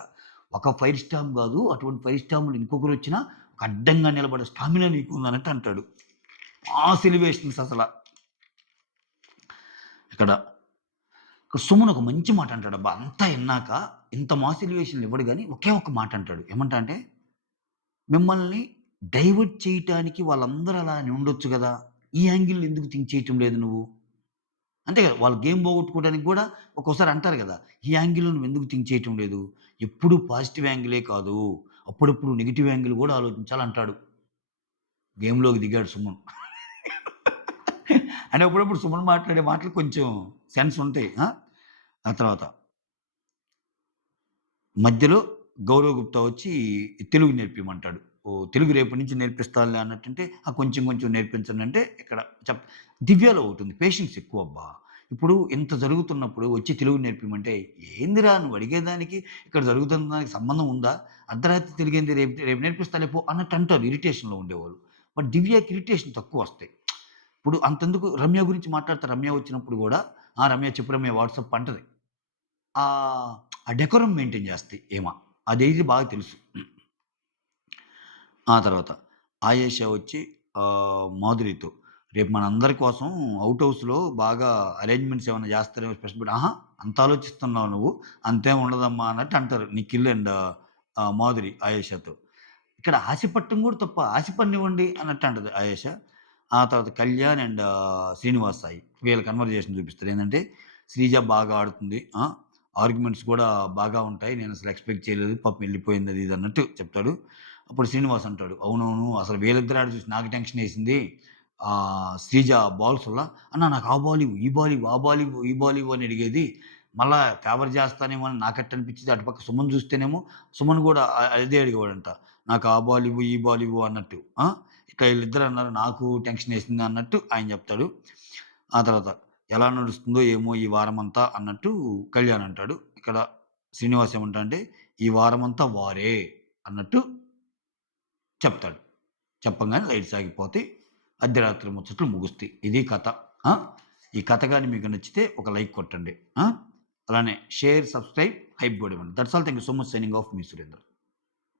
ఒక ఫైర్ స్టార్మ్ గాదు. అటువంటి ఫైర్ స్టార్మ్‌లు ఇంకొకరొచ్చినా ఒక అడ్డంగా నిలబడే స్టామినా నీకుందన్నట్టు అంటాడు. మాస్ ఎలివేషన్స్ అసల. ఇక్కడ సుమన్ ఒక మంచి మాట అంటాడబ్బా! అంతా ఇన్నాక ఇంత మాస్ ఎలివేషన్‌లు ఇవ్వడు గానీ ఒకే ఒక్క మాట అంటాడు. ఏమంటా అంటే మిమ్మల్ని డైవర్ట్ చేయటానికి వాళ్ళందరూ అలా అని ఉండొచ్చు గదా! ఈ యాంగిల్‌లో ఎందుకు థింక్ చేయటం లేదు నువ్వు? అంతే గదా! వాళ్ళు గేమ్ పోగొట్టుకోవడానికి గూడా ఒక్కోసారి అంటారు గదా! ఈ యాంగిల్‌లో నువ్వెందుకు థింక్ చేయటం లేదు? ఎప్పుడు పాజిటివ్ యాంగిలే కాదు. అప్పుడప్పుడు నెగెటివ్ యాంగిల్ గూడా ఆలోచించాలంటాడు. గేమ్‌లోకి దిగాడు సుమన్. అంటే అప్పుడప్పుడు సుమన్ మాట్లాడే మాటలు కొంచెం సెన్స్ ఉంటాయి. ఆ తర్వాత మధ్యలో గౌరవ్ గుప్తా వచ్చి తెలుగు నేర్పియమంటాడు. ఓహ్! తెలుగు రేపటి నుంచి నేర్పిస్తానులే అన్నట్టుంటే, కొంచెం కొంచెం నేర్పించండంటే ఇక్కడ చెప్ దివ్యలో ఒకటుంది పేషెన్స్ ఎక్కువబ్బా! ఇప్పుడు ఇంత జరుగుతున్నప్పుడు వచ్చి తెలుగు నేర్పియమంటే, ఏందిరా నువ్వు అడిగేదానికి, ఇక్కడ జరుగుతున్న దానికి సంబంధం ఉందా? అర్ధరాత్రి తెలుగేంది రేపు రేపు నేర్పిస్తాలే పో అన్నట్టు అంటారు ఇరిటేషన్‌లో ఉండేవాళ్ళు. బట్ దివ్యకి ఇరిటేషన్ తక్కువొస్తాయి. ఇప్పుడు అంతెందుకు రమ్య గురించి మాట్లాడితే రమ్య వచ్చినప్పుడు గూడా, రమ్య చెప్పు రమ్య వాట్సాప్ అంటది. ఆ డెకోరం మెయింటైన్ చేస్తాయి ఈమ. అదైతే బాగా తెలుసు. ఆ తర్వాత ఆయేషా వచ్చి మాధురితో రేపు మనందరి కోసం ఔట్ హౌస్‌లో బాగా అరేంజ్‌మెంట్స్ ఏమన్నా చేస్తారేమో స్పెషల్ అంత ఆలోచిస్తున్నావా నువ్వు? అంతేం ఉండదమ్మా అన్నట్టు అంటారు నిఖిల్ అండ్ మాధురి ఆయేషాతో. ఇక్కడ ఆశపడటం కూడా తప్ప. ఆశపడనివ్వండి అన్నట్టు అంటది ఆయేష. ఆ తర్వాత కళ్యాణ్ అండ్ శ్రీనివాస్ సాయి వీళ్ళ కన్వర్జేషన్ చూపిస్తారు. ఏందంటే శ్రీజ బాగా ఆడుతుంది. ఆర్గ్యుమెంట్స్ కూడా బాగా ఉంటాయి. నేనసలు ఎక్స్‌పెక్ట్ చేయలేదు. పాపం ఎళ్ళిపోయింది అది ఇది అన్నట్టు చెప్తాడు. అప్పుడు శ్రీనివాస్ అంటాడు, "అవునవును. అసలు వీళ్ళిద్దరి ఆట చూసి నాకు టెన్షనేసింది. శ్రీజ బాల్స్ వల్ల అన్న నాకు ఆ బాల్ ఇవ్వు, ఈ బాల్ ఇవ్వు, ఆ బాల్ ఇవ్వు, ఈ బాల్ ఇవ్వు" అని అడిగేది. మళ్ళా ఫేవర్ చేస్తానేమో అని నాకెట్టనిపించింది. అటుపక్క సుమన్ చూస్తేనేమో సుమన్ కూడా అదే అడిగేవాడంట. నాకు ఆ బాల్ ఇవ్వు, ఈ బాల్ ఇవ్వు అన్నట్టు. ఇట్లా ఈళ్ళిద్దరు అన్నారు. నాకు టెన్షనేసింది అన్నట్టు ఆయన చెప్తాడు. ఆ తర్వాత ఎలా నడుస్తుందో ఏమో ఈ వారమంతా అన్నట్టు కళ్యాణ్ అంటాడు. ఇక్కడ శ్రీనివాస్ ఏమంటాడంటే, "ఈ వారమంతా వారే" అన్నట్టు చెప్తాడు. చెప్పంగానే లైట్స్ ఆగిపోతాయి. అర్ధరాత్రి ముచ్చట్లు ముగుస్తాయి. ఇది కథ. ఆ! ఈ కథ గాని మీకు నచ్చితే ఒక లైక్ కొట్టండి. అలానే షేర్, సబ్‌స్క్రైబ్, హైప్ గూడా ఇవ్వండి. That's all. Thank you so much. Signing off me Surender.